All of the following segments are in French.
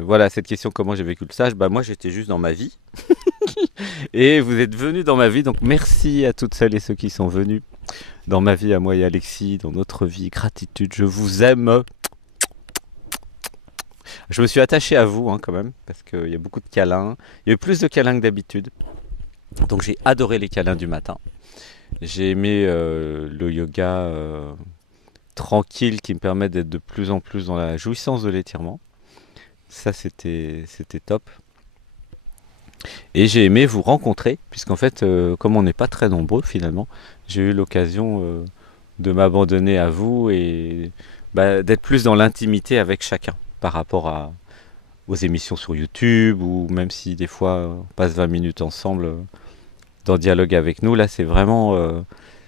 Voilà, cette question, comment j'ai vécu le stage, bah moi j'étais juste dans ma vie. Et vous êtes venus dans ma vie, donc merci à toutes celles et ceux qui sont venus dans ma vie, à moi et Alexis, dans notre vie. Gratitude, je vous aime. Je me suis attaché à vous quand même, parce qu'il y a beaucoup de câlins. Il y a eu plus de câlins que d'habitude. Donc j'ai adoré les câlins du matin. J'ai aimé le yoga tranquille qui me permet d'être de plus en plus dans la jouissance de l'étirement. Ça, c'était top. Et j'ai aimé vous rencontrer, puisqu'en fait, comme on n'est pas très nombreux finalement, j'ai eu l'occasion de m'abandonner à vous et bah, d'être plus dans l'intimité avec chacun par rapport aux émissions sur YouTube, ou même si des fois on passe 20 minutes ensemble dans dialogue avec nous, là c'est vraiment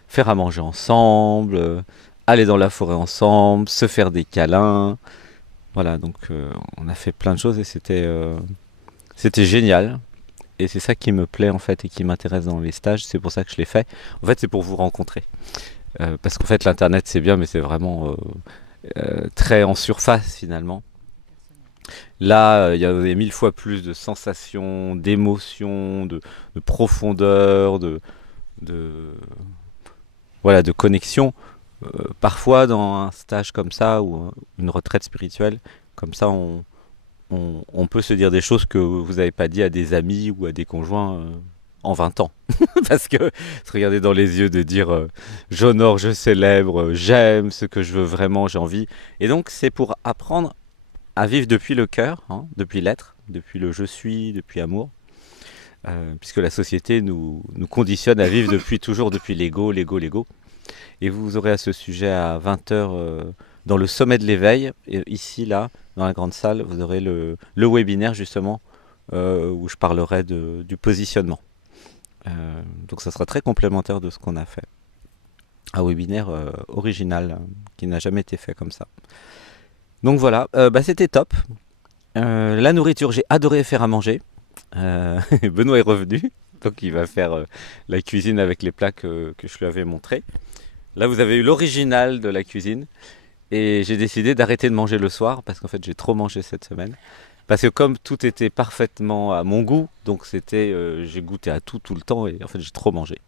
faire à manger ensemble, aller dans la forêt ensemble, se faire des câlins. Voilà, donc on a fait plein de choses et c'était génial. Et c'est ça qui me plaît en fait et qui m'intéresse dans les stages, c'est pour ça que je les fais. En fait, c'est pour vous rencontrer. Parce qu'en fait, l'internet c'est bien, mais c'est vraiment très en surface finalement. Là, il y a mille fois plus de sensations, d'émotions, de profondeur, de, voilà, de connexion. Parfois, dans un stage comme ça ou une retraite spirituelle, comme ça, on peut se dire des choses que vous n'avez pas dit à des amis ou à des conjoints en 20 ans. Parce que se regarder dans les yeux de dire j'honore, je célèbre, j'aime ce que je veux vraiment, j'ai envie. Et donc, c'est pour apprendre à vivre depuis le cœur, depuis l'être, depuis le je suis, depuis amour. Puisque la société nous conditionne à vivre depuis toujours depuis l'ego, l'ego, l'ego. Et vous aurez à ce sujet à 20 heures dans le sommet de l'éveil, et ici, là, dans la grande salle, vous aurez le webinaire justement où je parlerai du positionnement. Donc ça sera très complémentaire de ce qu'on a fait. Un webinaire original qui n'a jamais été fait comme ça. Donc voilà, bah, c'était top. La nourriture, j'ai adoré faire à manger. Benoît est revenu, donc il va faire la cuisine avec les plats que je lui avais montrés. Là, vous avez eu l'original de la cuisine. Et j'ai décidé d'arrêter de manger le soir parce qu'en fait j'ai trop mangé cette semaine. Parce que comme tout était parfaitement à mon goût, donc j'ai goûté à tout le temps et en fait j'ai trop mangé.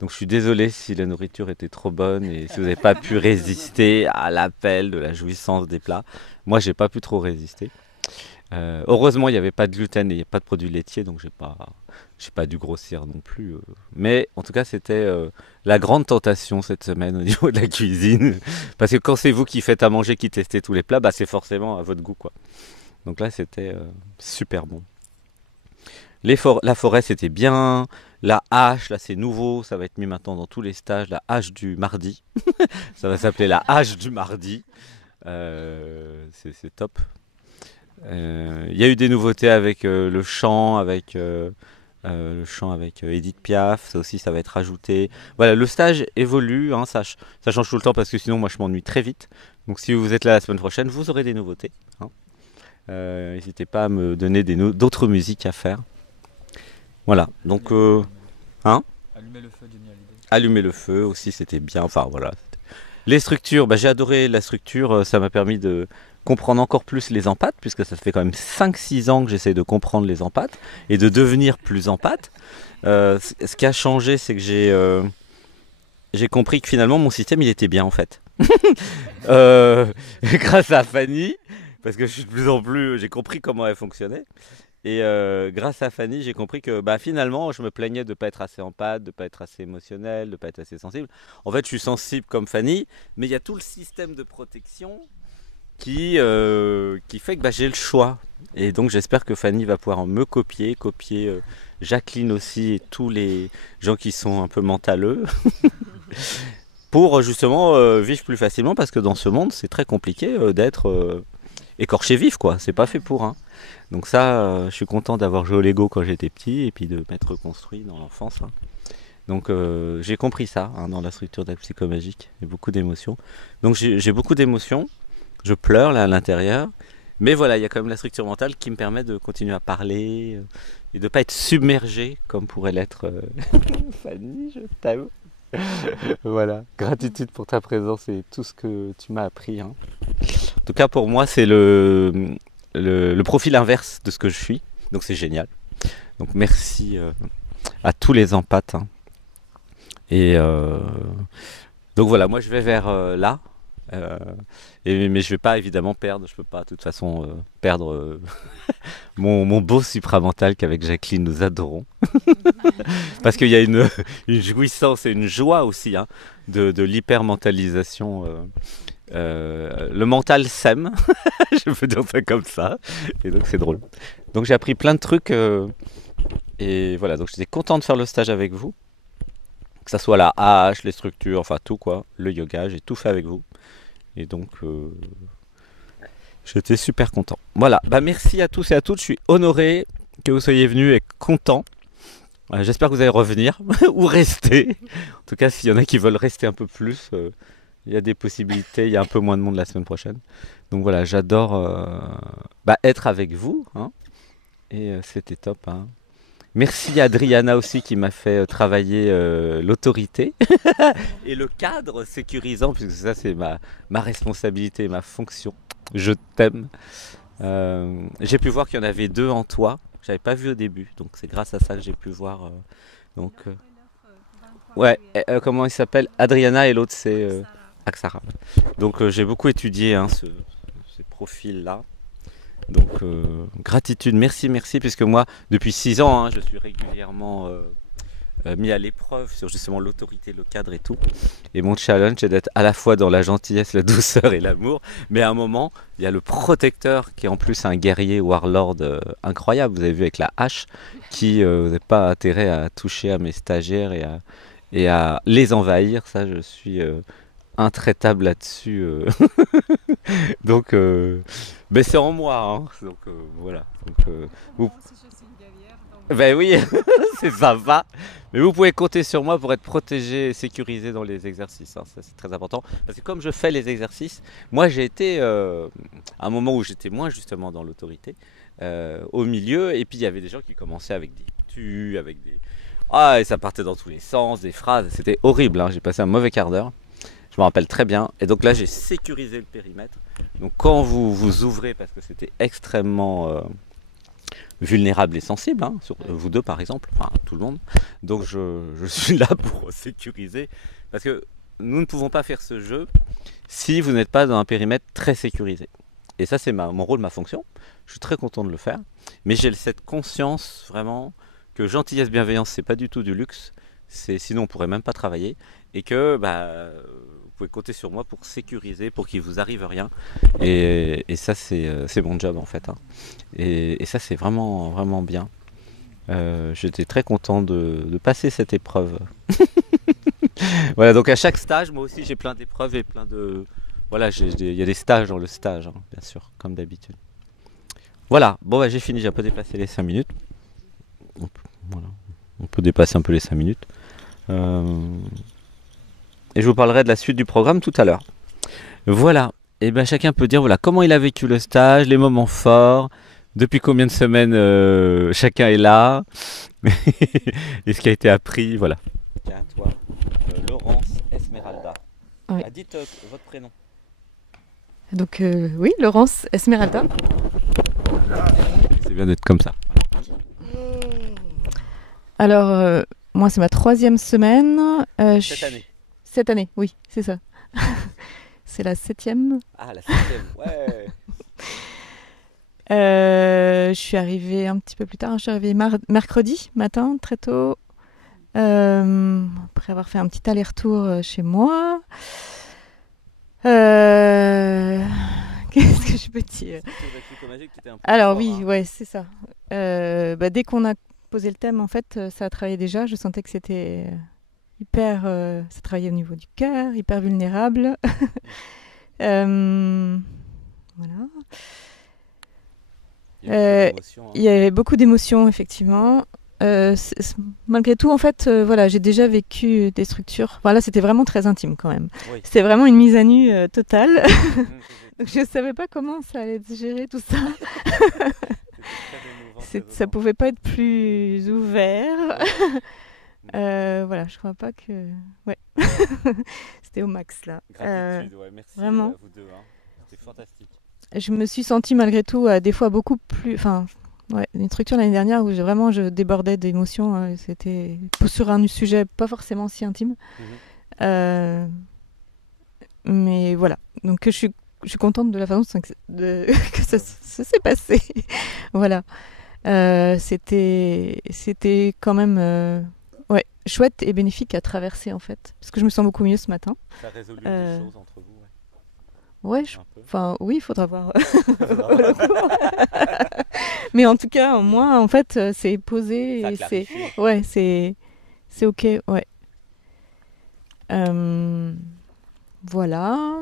Donc je suis désolé si la nourriture était trop bonne et si vous n'avez pas pu résister à l'appel de la jouissance des plats. Moi j'ai pas pu trop résister. Heureusement il n'y avait pas de gluten et il n'y a pas de produits laitiers, donc j'ai pas dû grossir non plus. Mais en tout cas c'était la grande tentation cette semaine au niveau de la cuisine. Parce que quand c'est vous qui faites à manger, qui testez tous les plats, bah c'est forcément à votre goût quoi. Donc là c'était super bon. La forêt c'était bien. La hache, là c'est nouveau, ça va être mis maintenant dans tous les stages. La hache du mardi. Ça va s'appeler la hache du mardi. C'est top. Il y a eu des nouveautés avec le chant avec Edith Piaf, ça aussi ça va être rajouté. Voilà, le stage évolue, ça change tout le temps parce que sinon moi je m'ennuie très vite. Donc si vous êtes là la semaine prochaine, vous aurez des nouveautés. N'hésitez pas à me donner d'autres musiques à faire. Voilà, donc hein, Allumer le feu, Johnny Hallyday. allumer le feu aussi c'était bien. Enfin voilà. Les structures, bah, j'ai adoré la structure, ça m'a permis de comprendre encore plus les empathes, puisque ça fait quand même 5 6 ans que j'essaie de comprendre les empathes et de devenir plus empathe. Ce qui a changé, c'est que j'ai compris que finalement mon système il était bien en fait. Grâce à Fanny, parce que je suis de plus en plus, j'ai compris comment elle fonctionnait. Et grâce à Fanny, j'ai compris que bah, finalement, je me plaignais de ne pas être assez empathe, de ne pas être assez émotionnel, de ne pas être assez sensible. En fait, je suis sensible comme Fanny, mais il y a tout le système de protection qui fait que bah, j'ai le choix. Et donc, j'espère que Fanny va pouvoir me copier Jacqueline aussi et tous les gens qui sont un peu mentaleux, pour justement vivre plus facilement, parce que dans ce monde, c'est très compliqué d'être écorché vif, quoi. C'est pas fait pour, hein. Donc ça, je suis content d'avoir joué au Lego quand j'étais petit et puis de m'être construit dans l'enfance, hein. Donc j'ai compris ça dans la structure de la psychomagique. Il y a beaucoup d'émotions. Donc j'ai beaucoup d'émotions. Je pleure là à l'intérieur. Mais voilà, il y a quand même la structure mentale qui me permet de continuer à parler et de ne pas être submergé comme pourrait l'être Fanny, je t'aime. Voilà, gratitude pour ta présence et tout ce que tu m'as appris, hein. En tout cas pour moi c'est le profil inverse de ce que je suis. Donc c'est génial. Donc merci à tous les empathes, hein. Et donc voilà, moi je vais vers là. Euh, mais je vais pas évidemment perdre. Je peux pas de toute façon perdre mon beau supramental qu'avec Jacqueline nous adorons. Parce qu'il y a une jouissance et une joie aussi, hein, de l'hypermentalisation. Le mental s'aime, je peux dire ça comme ça, et donc c'est drôle. Donc j'ai appris plein de trucs, et voilà, donc j'étais content de faire le stage avec vous, que ça soit la hache, les structures, enfin tout quoi, le yoga, j'ai tout fait avec vous, et donc j'étais super content. Voilà, bah merci à tous et à toutes, je suis honoré que vous soyez venus et content. J'espère que vous allez revenir ou rester. En tout cas, s'il y en a qui veulent rester un peu plus, il y a des possibilités. Il y a un peu moins de monde la semaine prochaine. Donc voilà, j'adore être avec vous, hein. Et c'était top, hein. Merci à Adriana aussi qui m'a fait travailler l'autorité et le cadre sécurisant, puisque ça c'est ma responsabilité, ma fonction. Je t'aime. J'ai pu voir qu'il y en avait deux en toi. J'avais pas vu au début, donc c'est grâce à ça que j'ai pu voir. Donc, ouais, comment il s'appelle? Adriana et l'autre c'est Aksara. Donc j'ai beaucoup étudié, hein, ces profils-là. Donc gratitude, merci, merci, puisque moi depuis 6 ans, hein, je suis régulièrement mis à l'épreuve sur justement l'autorité, le cadre et tout. Et mon challenge est d'être à la fois dans la gentillesse, la douceur et l'amour, mais à un moment, il y a le protecteur qui est en plus un guerrier warlord incroyable, vous avez vu avec la hache, qui n'a pas intérêt à toucher à mes stagiaires et à les envahir. Ça, je suis intraitable là-dessus. Donc, ben c'est en moi, hein. Donc voilà. Donc, vous... Ben oui, c'est sympa. Mais vous pouvez compter sur moi pour être protégé et sécurisé dans les exercices, hein. Ça, c'est très important. Parce que comme je fais les exercices, moi j'ai été à un moment où j'étais moins justement dans l'autorité, au milieu, et puis il y avait des gens qui commençaient avec des tu, avec des... Ah, et ça partait dans tous les sens, des phrases. C'était horrible, hein. J'ai passé un mauvais quart d'heure. Je me rappelle très bien. Et donc là, j'ai sécurisé le périmètre. Donc quand vous vous ouvrez, parce que c'était extrêmement vulnérable et sensible, hein, sur vous deux par exemple, enfin tout le monde. Donc je suis là pour sécuriser. Parce que nous ne pouvons pas faire ce jeu si vous n'êtes pas dans un périmètre très sécurisé. Et ça, c'est mon rôle, ma fonction. Je suis très content de le faire. Mais j'ai cette conscience vraiment que gentillesse, bienveillance, c'est pas du tout du luxe. Sinon, on pourrait même pas travailler. Et que vous pouvez compter sur moi pour sécuriser, pour qu'il vous arrive rien. Et ça, c'est mon job en fait, hein. Et ça, c'est vraiment, vraiment bien. J'étais très content de passer cette épreuve. Voilà, donc à chaque stage, moi aussi, j'ai plein d'épreuves et plein de... Voilà, il y a des stages dans le stage, hein, bien sûr, comme d'habitude. Voilà, bon, j'ai fini, j'ai un peu dépassé les 5 minutes. Voilà. On peut dépasser un peu les 5 minutes. Et je vous parlerai de la suite du programme tout à l'heure. Voilà, et bien chacun peut dire voilà, comment il a vécu le stage, les moments forts, depuis combien de semaines chacun est là, et ce qui a été appris, voilà. Tiens, à toi, Laurence Esmeralda. Oui. Dites votre prénom. Donc oui, Laurence Esmeralda. C'est bien d'être comme ça. Alors, moi, c'est ma 3e semaine. Cette année. Cette année, oui, c'est ça. C'est la 7e. Ah, la 7e, ouais. Je suis arrivée un petit peu plus tard. Je suis arrivée mercredi matin, très tôt. Après avoir fait un petit aller-retour chez moi. Qu'est-ce que je peux dire? Alors oui, ouais, c'est ça. Dès qu'on a posé le thème, en fait, ça a travaillé déjà. Je sentais que c'était hyper... ça travaillait au niveau du cœur, hyper vulnérable. Voilà. Il y avait beaucoup d'émotions, effectivement. Malgré tout, en fait, voilà, j'ai déjà vécu des structures. Voilà, c'était vraiment très intime quand même. Oui. C'était vraiment une mise à nu totale. Donc je ne savais pas comment ça allait être géré tout ça. Ça pouvait pas être plus ouvert. Voilà, je crois pas que... Ouais. C'était au max là. Gratitude, ouais, merci vraiment. À vous deux, hein. C'était fantastique. je me suis sentie malgré tout des fois beaucoup plus... Enfin, ouais, une structure l'année dernière où je débordais d'émotions. C'était sur un sujet pas forcément si intime. Euh, mais voilà. Donc je suis contente de la façon que ça s'est passé. Voilà. C'était quand même ouais, chouette et bénéfique à traverser en fait. Parce que je me sens beaucoup mieux ce matin. Ça a résolu des choses entre vous, ouais. Enfin, oui, il faudra voir. Mais en tout cas, moi, en fait, c'est posé. Et ouais, c'est ok, ouais. Voilà.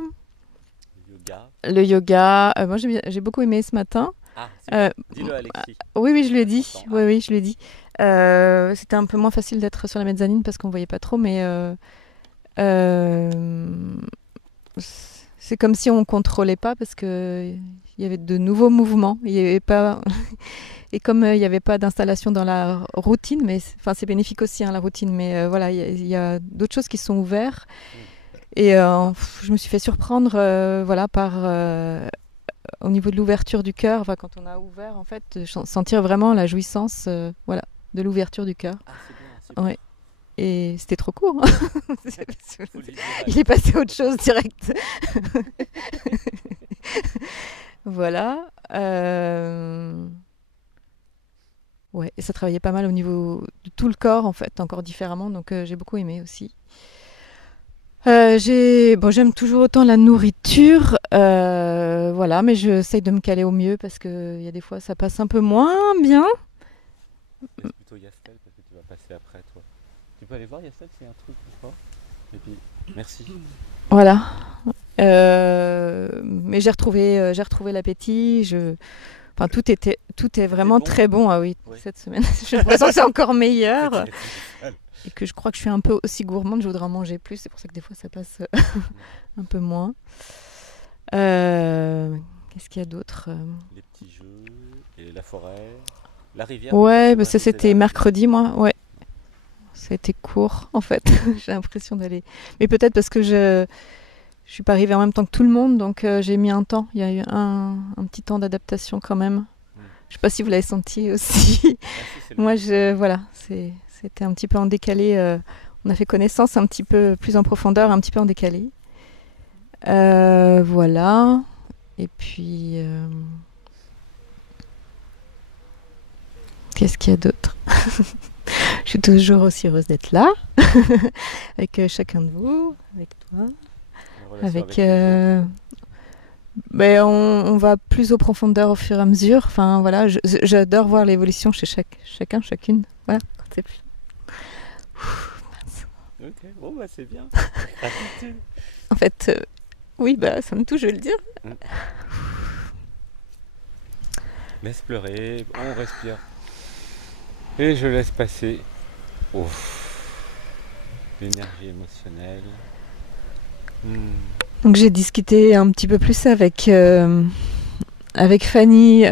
Le yoga. Moi, j'ai beaucoup aimé ce matin. Dis-le à Alexis. Oui, je lui ai dit. Oui, je lui ai dit. C'était un peu moins facile d'être sur la mezzanine parce qu'on voyait pas trop, mais c'est comme si on contrôlait pas parce que il y avait de nouveaux mouvements. Il y avait pas et comme il n'y avait pas d'installation dans la routine, mais enfin c'est bénéfique aussi la routine, mais voilà il y a d'autres choses qui sont ouvertes et je me suis fait surprendre voilà par au niveau de l'ouverture du cœur, enfin, quand on a ouvert en fait, de sentir vraiment la jouissance voilà de l'ouverture du cœur. C'est bien. Ouais. Et c'était trop court. Il est passé à autre chose direct. Voilà. Ouais, et ça travaillait pas mal au niveau de tout le corps, en fait, encore différemment. Donc j'ai beaucoup aimé aussi. J'aime toujours autant la nourriture. Voilà, mais j'essaye de me caler au mieux parce qu'il y a des fois, ça passe un peu moins bien. C'est plutôt Yastel parce que tu vas passer après, toi. Tu peux aller voir Yastel s'il y a un truc ou pas. Et puis, merci. Voilà. Mais j'ai retrouvé l'appétit. Enfin, tout est vraiment bon. Très bon. Ah oui, cette semaine. J'ai l'impression que c'est encore meilleur. Et que je crois que je suis un peu aussi gourmande. Je voudrais en manger plus. C'est pour ça que des fois, ça passe un peu moins. Qu'est-ce qu'il y a d'autre? Les petits jeux et la forêt, la rivière. Ouais, bah ça c'était mercredi, moi. Ouais. Ça a été court, en fait. J'ai l'impression d'aller. Mais peut-être parce que je suis pas arrivée en même temps que tout le monde, donc j'ai mis un temps. Il y a eu un petit temps d'adaptation quand même. Je sais pas si vous l'avez senti aussi. Moi, voilà, c'était un petit peu en décalé. On a fait connaissance un petit peu plus en profondeur, un petit peu en décalé. Voilà. Et puis, qu'est-ce qu'il y a d'autre? Je suis toujours aussi heureuse d'être là, avec chacun de vous, avec toi. Avec, on va plus aux profondeurs au fur et à mesure. Enfin, voilà, j'adore voir l'évolution chez chacune. Voilà, quand c'est plus. Ok, bon, bah c'est bien. En fait, oui, bah ça me touche, je vais le dire. Laisse pleurer, on respire. Et je laisse passer l'énergie émotionnelle. Donc j'ai discuté un petit peu plus avec Fanny.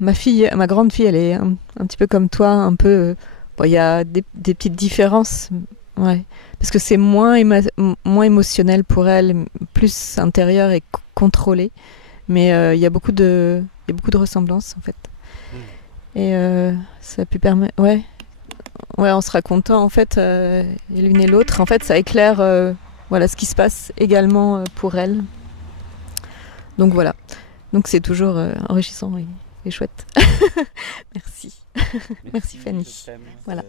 Ma grande fille, elle est un petit peu comme toi, un peu. Il y a des petites différences, ouais, parce que c'est moins émotionnel pour elle, plus intérieur et contrôlé. Mais il y a beaucoup de ressemblances en fait. Et ça a pu permettre, ouais, on sera content en fait, et l'une et l'autre. En fait, ça éclaire, voilà, ce qui se passe également pour elle. Donc voilà. Donc c'est toujours enrichissant et chouette. Merci. Merci Fanny. Voilà.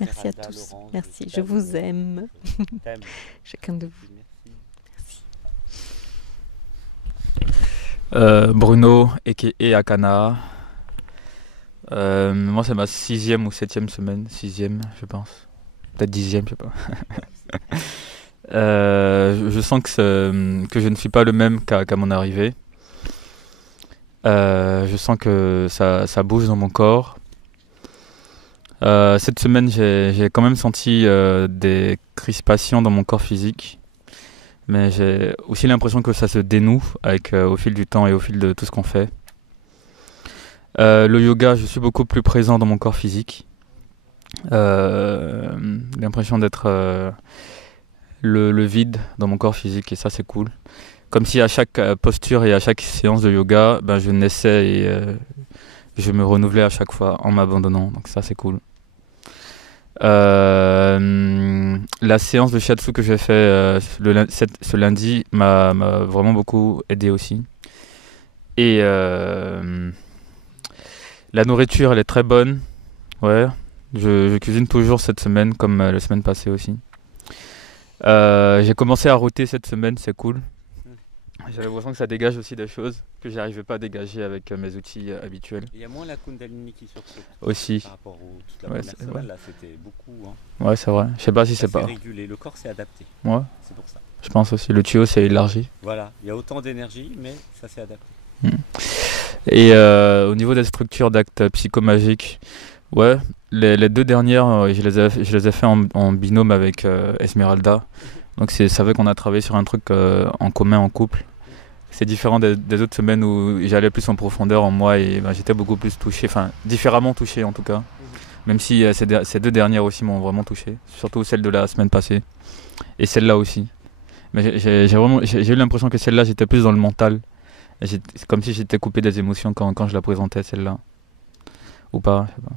Merci à tous. Merci. Je vous aime. Chacun de vous. Merci. Bruno et Akana. Moi c'est ma 6e ou 7e semaine, 6e je pense, peut-être 10e, je sais pas. Je sens que je ne suis pas le même qu'à mon arrivée. Je sens que ça bouge dans mon corps. Cette semaine j'ai quand même senti des crispations dans mon corps physique, mais j'ai aussi l'impression que ça se dénoue au fil du temps et au fil de tout ce qu'on fait. Le yoga, je suis beaucoup plus présent dans mon corps physique. L'impression d'être le vide dans mon corps physique, et ça c'est cool. comme si à chaque posture et à chaque séance de yoga, ben, je naissais et je me renouvelais à chaque fois en m'abandonnant. Donc ça, c'est cool. La séance de shiatsu que j'ai fait ce lundi m'a vraiment beaucoup aidé aussi. Et la nourriture, elle est très bonne. Ouais, je cuisine toujours cette semaine, comme la semaine passée aussi. J'ai commencé à router cette semaine, c'est cool. J'ai l'impression que ça dégage aussi des choses que j'arrivais pas à dégager avec mes outils habituels. Il y a moins la Kundalini qui sursaute. Aussi. Par rapport toute la première semaine, là, c'était beaucoup. Hein. Ouais, c'est vrai. Je sais pas si c'est pas. Régulé, le corps s'est adapté. Ouais. C'est pour ça. Je pense aussi, le tuyau s'est élargi. Voilà, il y a autant d'énergie, mais ça s'est adapté. Et au niveau des structures d'actes psychomagiques, ouais, les deux dernières, je les ai fait en binôme avec Esmeralda. Donc ça fait qu'on a travaillé sur un truc en commun, en couple. C'est différent des autres semaines où j'allais plus en profondeur en moi et ben, j'étais beaucoup plus touché, enfin différemment touché en tout cas. Même si ces deux dernières aussi m'ont vraiment touché, surtout celle de la semaine passée et celle-là aussi. Mais j'ai eu l'impression que celle-là j'étais plus dans le mental. C'est comme si j'étais coupé des émotions quand je la présentais celle-là. Ou pas, je sais pas.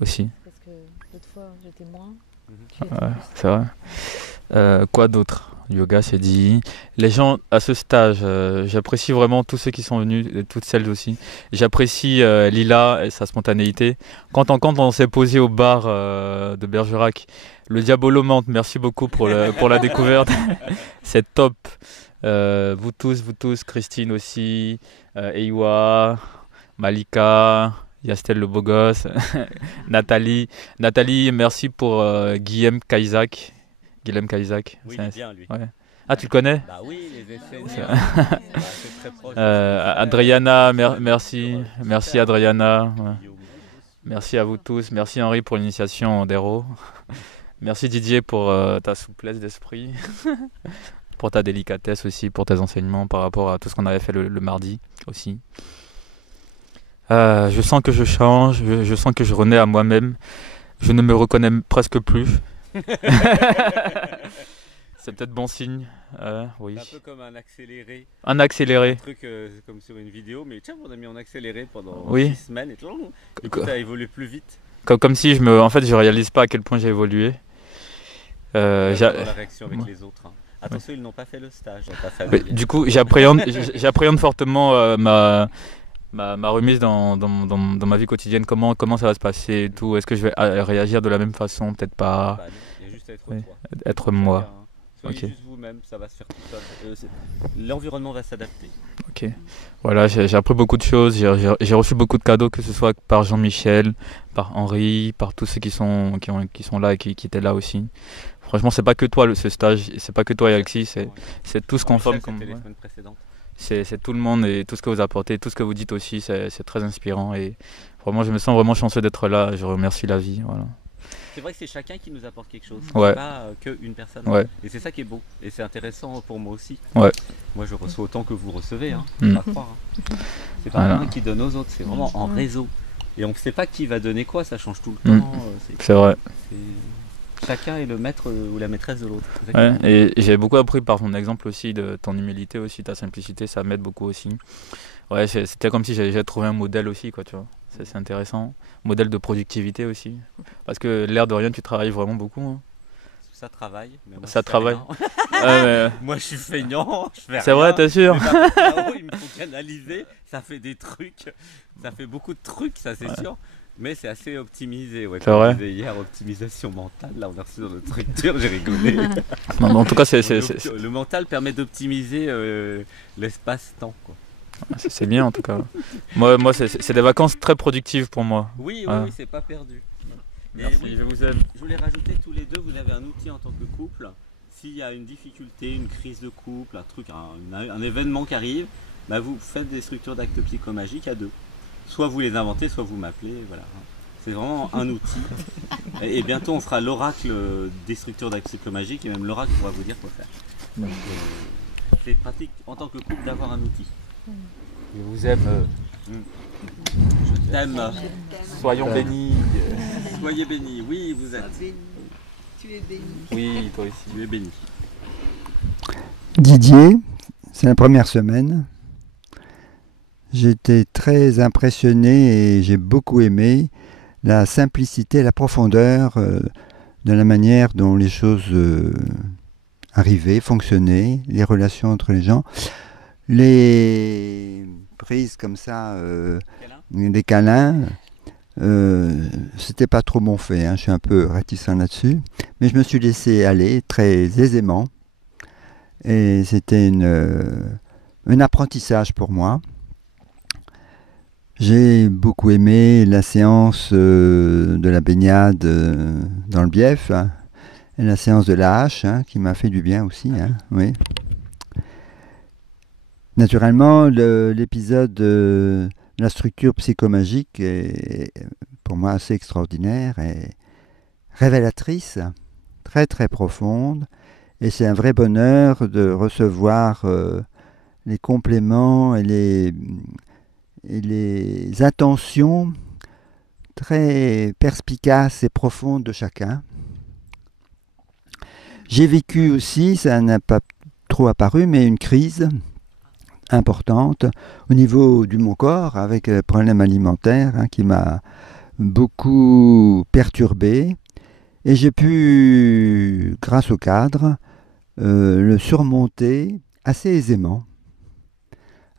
Aussi. Parce que l'autre fois j'étais moins. Ouais, c'est vrai. Quoi d'autre? Yoga, c'est dit. Les gens à ce stage, j'apprécie vraiment tous ceux qui sont venus, et toutes celles aussi. J'apprécie Lila et sa spontanéité. Quand on s'est posé au bar de Bergerac, le Diabolo Menthe, merci beaucoup pour la découverte. C'est top. Vous tous, Christine aussi, Eiwa, Malika, Yastel le beau gosse, Nathalie, merci pour Guillaume Kaisak. Oui, il est bien lui. Ouais. Ah, tu le connais? Bah oui, les essais. C'est très proche. Adriana, merci Adriana. Ouais. Merci à vous tous, merci Henri pour l'initiation d'Hero. Merci Didier pour ta souplesse d'esprit, pour ta délicatesse aussi, pour tes enseignements par rapport à tout ce qu'on avait fait le mardi aussi. Je sens que je change, je sens que je renais à moi-même. Je ne me reconnais presque plus. C'est peut-être bon signe. Oui. C'est un peu comme un accéléré. Un accéléré. Un truc comme sur une vidéo, mais tiens, on a mis en accéléré pendant 6 semaines et tout. Et puis, t'as évolué plus vite. Comme si je réalise pas à quel point j'ai évolué. Dans la réaction avec les autres. Hein. Attention, ils n'ont pas fait le stage dans ta famille. Du coup, j'appréhende fortement ma remise dans ma vie quotidienne. Comment ça va se passer et tout. Est-ce que je vais réagir de la même façon? Peut-être pas. Bah, il y a juste à être toi. Être moi. Chacun, hein. Soyez juste vous-même, ça va se faire tout seul. L'environnement va s'adapter. Ok. Voilà, j'ai appris beaucoup de choses. J'ai reçu beaucoup de cadeaux, que ce soit par Jean-Michel, par Henri, par tous ceux qui sont là et qui étaient là aussi. Franchement, c'est pas que toi ce stage, c'est pas que toi Alexis, c'est tout ce qu'on forme comme. C'est tout le monde et tout ce que vous apportez, tout ce que vous dites aussi, c'est très inspirant et vraiment je me sens vraiment chanceux d'être là. Je remercie la vie. Voilà. C'est vrai que c'est chacun qui nous apporte quelque chose, ouais. C'est pas qu'une personne. Ouais. Et c'est ça qui est beau et c'est intéressant pour moi aussi. Ouais. Moi je reçois autant que vous recevez, hein. Pas croire. Hein. C'est pas un qui donne aux autres, c'est vraiment en réseau. Et on ne sait pas qui va donner quoi, ça change tout le temps. C'est vrai. Chacun est le maître ou la maîtresse de l'autre. Ouais, et j'ai beaucoup appris par ton exemple aussi, de ton humilité aussi, ta simplicité, ça m'aide beaucoup aussi. Ouais, c'était comme si j'avais trouvé un modèle aussi, quoi, tu vois. C'est intéressant. Modèle de productivité aussi. Parce que l'air de rien, tu travailles vraiment beaucoup. Hein. Ça travaille. Mais moi, ça travaille. Moi, je suis feignant. C'est vrai, t'es sûr? Il me faut canaliser. Ça fait des trucs. Ça fait beaucoup de trucs, ça, c'est sûr. Mais c'est assez optimisé. Ouais, c'est vrai. Hier, optimisation mentale. Là, on a reçu dans notre structure, j'ai rigolé. Non, en tout cas, le mental permet d'optimiser l'espace-temps, quoi. C'est bien en tout cas. Moi c'est des vacances très productives pour moi. Oui, c'est pas perdu. Merci, je vous aime. Je voulais rajouter tous les deux, vous avez un outil en tant que couple. S'il y a une difficulté, une crise de couple, un truc, un événement qui arrive, bah vous faites des structures d'actes psychomagiques à deux. Soit vous les inventez, soit vous m'appelez. Voilà. C'est vraiment un outil. Et bientôt on fera l'oracle des structures d'actes psychomagiques et même l'oracle pourra vous dire quoi faire. Donc, c'est pratique en tant que couple d'avoir un outil. Je vous aime. Je t'aime. Soyons bénis. Soyez bénis. Oui, vous êtes. Tu es béni. Oui, toi aussi. Tu es béni. Didier, C'est la première semaine. J'étais très impressionné et j'ai beaucoup aimé la simplicité, la profondeur de la manière dont les choses arrivaient, fonctionnaient, les relations entre les gens. Les prises comme ça, des câlins, c'était pas trop mon fait, hein, je suis un peu réticent là-dessus, mais je me suis laissé aller très aisément et c'était un apprentissage pour moi. J'ai beaucoup aimé la séance de la baignade dans le Bief, hein, et la séance de la hache, hein, qui m'a fait du bien aussi. Hein, oui. Naturellement, l'épisode de la structure psychomagique est pour moi assez extraordinaire et révélatrice, très très profonde. Et c'est un vrai bonheur de recevoir les compléments et les intentions très perspicaces et profondes de chacun. J'ai vécu aussi, ça n'a pas trop apparu, mais une crise importante au niveau de mon corps avec le problème alimentaire, hein, qui m'a beaucoup perturbé. Et j'ai pu, grâce au cadre, le surmonter assez aisément.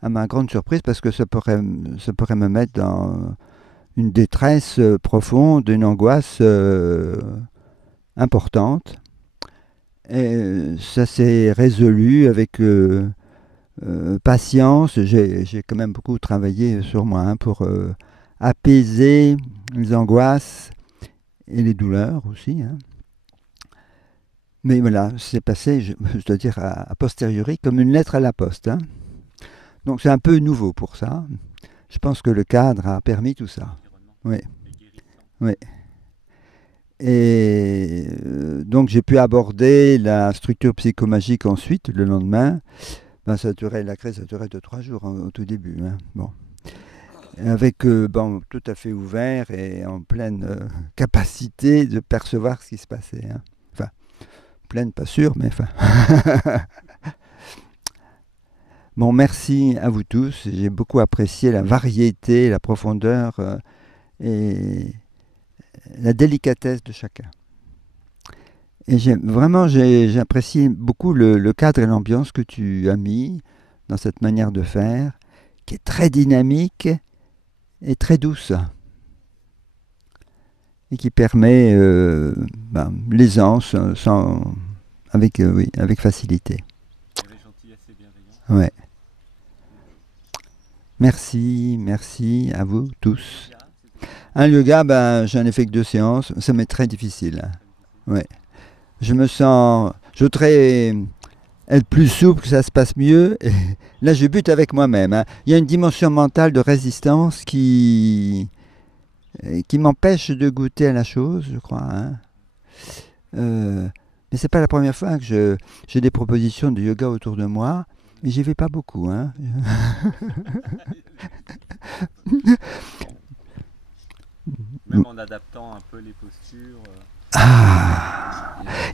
À ma grande surprise, parce que ça pourrait me mettre dans une détresse profonde, une angoisse importante. Et ça s'est résolu avec patience. J'ai quand même beaucoup travaillé sur moi, hein, pour apaiser les angoisses et les douleurs aussi. Hein. Mais voilà, c'est passé, je dois dire, a posteriori, comme une lettre à la poste. Hein. Donc c'est un peu nouveau pour ça. Je pense que le cadre a permis tout ça. Oui. Oui. Et donc j'ai pu aborder la structure psychomagique ensuite, le lendemain. Ben, la crise a duré 2-3 jours au tout début. Hein. Bon. Avec tout à fait ouvert et en pleine capacité de percevoir ce qui se passait. Hein. Enfin, pleine, pas sûre, mais enfin... Bon, merci à vous tous. J'ai beaucoup apprécié la variété, la profondeur et la délicatesse de chacun. Et j'ai apprécié beaucoup le cadre et l'ambiance que tu as mis dans cette manière de faire, qui est très dynamique et très douce. Et qui permet l'aisance avec facilité. Ouais. Merci à vous tous. Un yoga, j'en ai fait que 2 séances, ça m'est très difficile. Ouais. Je voudrais être plus souple, que ça se passe mieux. Et là, je bute avec moi-même. Hein. Il y a une dimension mentale de résistance qui m'empêche de goûter à la chose, je crois. Hein. Mais c'est pas la première fois que j'ai des propositions de yoga autour de moi. Mais j'y vais pas beaucoup. Hein. Même en adaptant un peu les postures.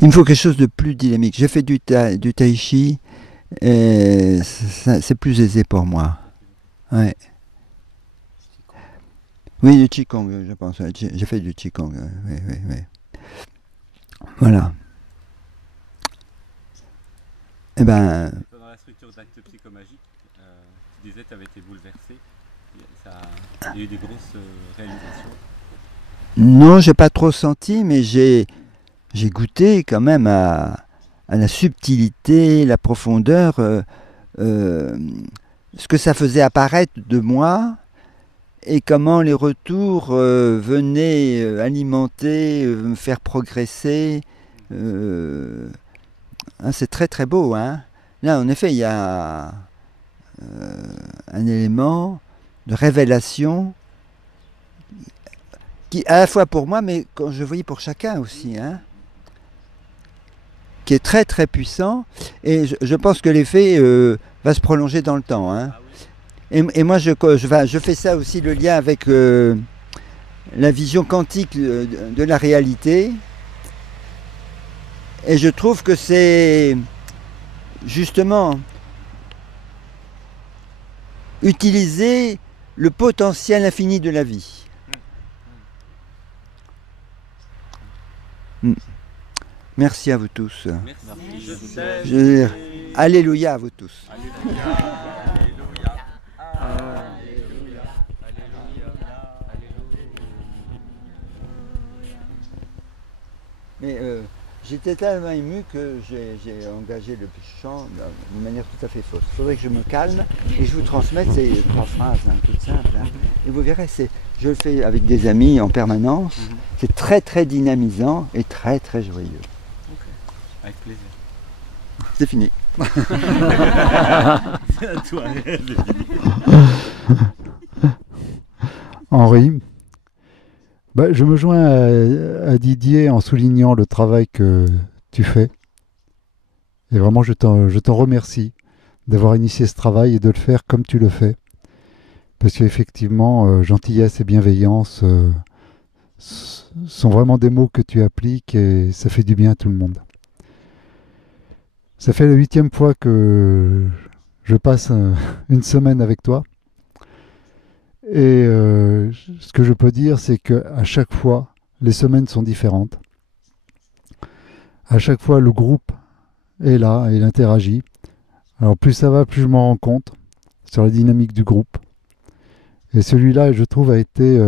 Il me faut quelque chose de plus dynamique. J'ai fait du tai chi et c'est plus aisé pour moi. Ouais. Oui, du qigong, je pense. J'ai fait du qigong. Oui. Voilà. Eh ben... Dans la structure d'acte psychomagique, tu disais que tu avais été bouleversé. Il y a eu des grosses réalisations. Non, j'ai pas trop senti, mais j'ai goûté quand même à la subtilité, la profondeur, ce que ça faisait apparaître de moi et comment les retours venaient alimenter, me faire progresser. C'est très très beau. Hein. Là, en effet, il y a un élément de révélation qui, à la fois pour moi, mais quand je voyais pour chacun aussi, hein, qui est très très puissant. Et je pense que l'effet va se prolonger dans le temps. Hein. Et moi, je fais ça aussi, le lien avec la vision quantique de la réalité. Et je trouve que c'est justement utiliser le potentiel infini de la vie. Merci à vous tous. Je veux dire, alléluia à vous tous. Mais j'étais tellement ému que j'ai engagé le chant d'une manière tout à fait fausse. Il faudrait que je me calme et je vous transmette ces 3 phrases toutes simples. Et vous verrez, je le fais avec des amis en permanence. C'est très très dynamisant et très très joyeux. Avec plaisir. C'est fini. C'est à toi. Henri, je me joins à Didier en soulignant le travail que tu fais. Et vraiment, je t'en remercie d'avoir initié ce travail et de le faire comme tu le fais. Parce qu'effectivement, gentillesse et bienveillance sont vraiment des mots que tu appliques et ça fait du bien à tout le monde. Ça fait la 8e fois que je passe une semaine avec toi. Et ce que je peux dire, c'est qu'à chaque fois, les semaines sont différentes. À chaque fois, le groupe est là et il interagit. Alors plus ça va, plus je m'en rends compte sur la dynamique du groupe. Et celui-là, je trouve, a été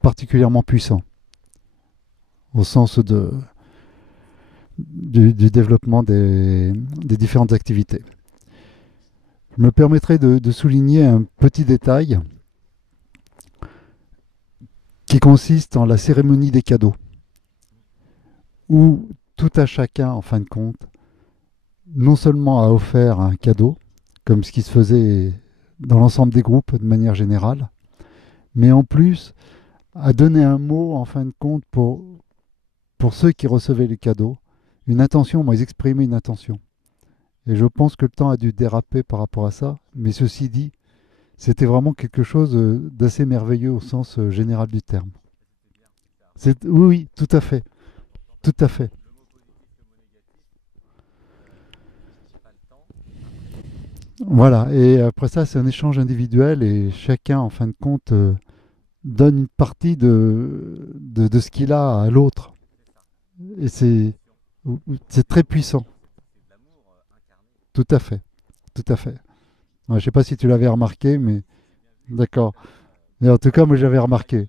particulièrement puissant au sens du développement des différentes activités. Je me permettrai de souligner un petit détail qui consiste en la cérémonie des cadeaux, où tout à chacun, en fin de compte, non seulement a offert un cadeau, comme ce qui se faisait dans l'ensemble des groupes de manière générale, mais en plus a donné un mot, en fin de compte, pour ceux qui recevaient les cadeaux, une intention, ils exprimaient une intention. Et je pense que le temps a dû déraper par rapport à ça, mais ceci dit, c'était vraiment quelque chose d'assez merveilleux au sens général du terme. Oui, tout à fait. Tout à fait. Voilà, et après ça, c'est un échange individuel et chacun, en fin de compte, donne une partie de ce qu'il a à l'autre. Et c'est très puissant. Tout à fait, tout à fait. Je ne sais pas si tu l'avais remarqué, mais d'accord. Et en tout cas, moi, j'avais remarqué.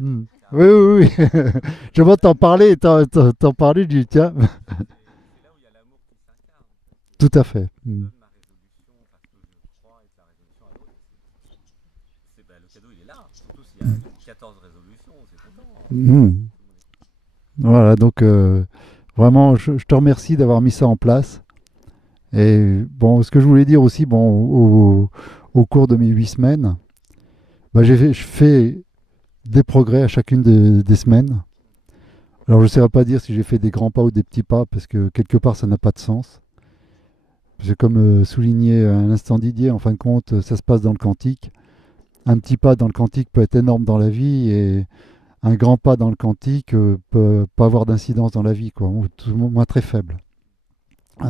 Oui, oui, oui. Je vois t'en parler, t'en parler, je dis tiens. Tout à fait. Voilà, donc vraiment, je te remercie d'avoir mis ça en place. Et bon, ce que je voulais dire aussi, au cours de mes 8 semaines, je fais des progrès à chacune des semaines. Alors je ne saurais pas dire si j'ai fait des grands pas ou des petits pas, parce que quelque part ça n'a pas de sens. Parce que comme souligné à l'instant Didier, en fin de compte, ça se passe dans le quantique. Un petit pas dans le quantique peut être énorme dans la vie, et un grand pas dans le quantique peut pas avoir d'incidence dans la vie, quoi, ou tout moins très faible.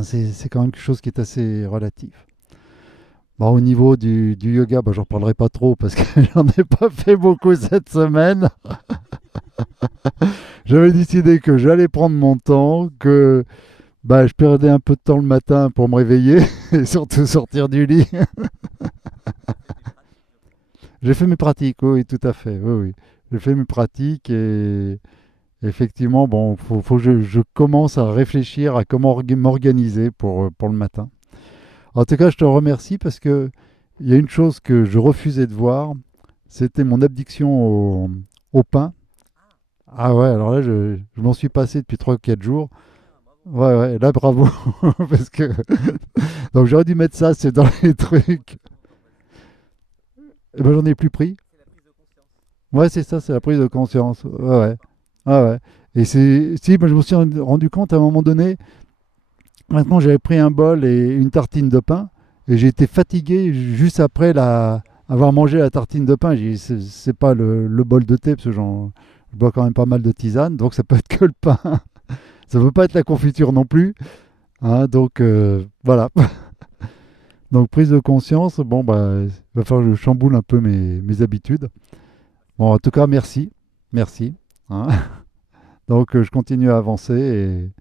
C'est quand même quelque chose qui est assez relatif. Bon, au niveau du yoga, j'en parlerai pas trop parce que j'en ai pas fait beaucoup cette semaine. J'avais décidé que j'allais prendre mon temps, que je perdais un peu de temps le matin pour me réveiller et surtout sortir du lit. J'ai fait mes pratiques, oui, tout à fait. Oui, oui. J'ai fait mes pratiques et effectivement, faut que je commence à réfléchir à comment m'organiser pour le matin. En tout cas, je te remercie parce que il y a une chose que je refusais de voir, c'était mon addiction au pain. Ah ouais, alors là, je m'en suis passé depuis 3 ou 4 jours. Ouais, ouais, là, bravo. Parce que donc j'aurais dû mettre ça, c'est dans les trucs. Et j'en ai plus pris. Ouais, c'est ça, c'est la prise de conscience. Ouais, ouais. Ah ouais. Et si, je me suis rendu compte à un moment donné, maintenant j'avais pris un bol et une tartine de pain, et j'ai été fatigué juste après avoir mangé la tartine de pain. J'ai dit, c'est pas le bol de thé, parce que je bois quand même pas mal de tisane, donc ça peut être que le pain. Ça ne peut pas être la confiture non plus. Hein, donc voilà. Donc prise de conscience, bon bah il va falloir que je chamboule un peu mes habitudes. Bon, en tout cas, merci. Merci. Hein. Donc je continue à avancer et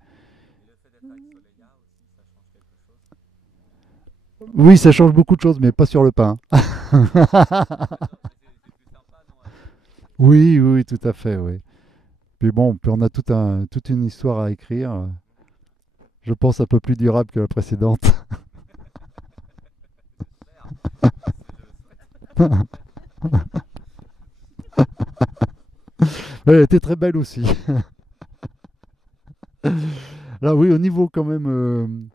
oui, ça change beaucoup de choses, mais pas sur le pain. Oui, oui, tout à fait, oui. Puis bon, puis on a toute une histoire à écrire. Je pense un peu plus durable que la précédente. Elle était très belle aussi. Là, oui, au niveau quand même,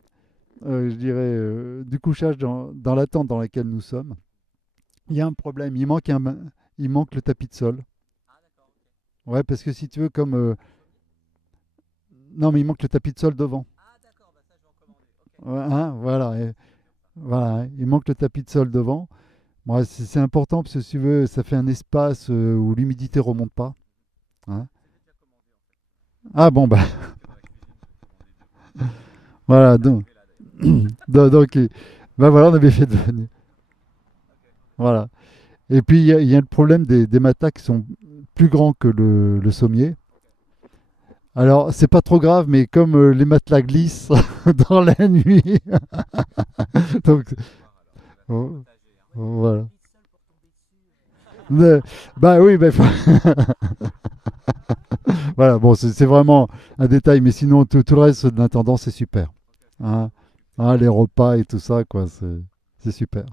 je dirais, du couchage dans la tente dans laquelle nous sommes, il y a un problème. Il manque le tapis de sol. Ouais, parce que si tu veux, comme. Non, mais il manque le tapis de sol devant. Ouais, hein, voilà, voilà, hein, il manque le tapis de sol devant. Bon, c'est important parce que si tu veux, ça fait un espace où l'humidité remonte pas. Hein. Ah bon, bah voilà, donc, donc, bah voilà, on avait fait devenir. Voilà. Et puis il y a le problème des matas qui sont plus grands que le sommier. Alors, c'est pas trop grave, mais comme les matelas glissent dans la nuit, donc oh, voilà. Bah oui, bah, voilà, bon, c'est vraiment un détail, mais sinon, tout le reste de l'intendant, c'est super. Hein. Hein, les repas et tout ça, quoi, c'est super.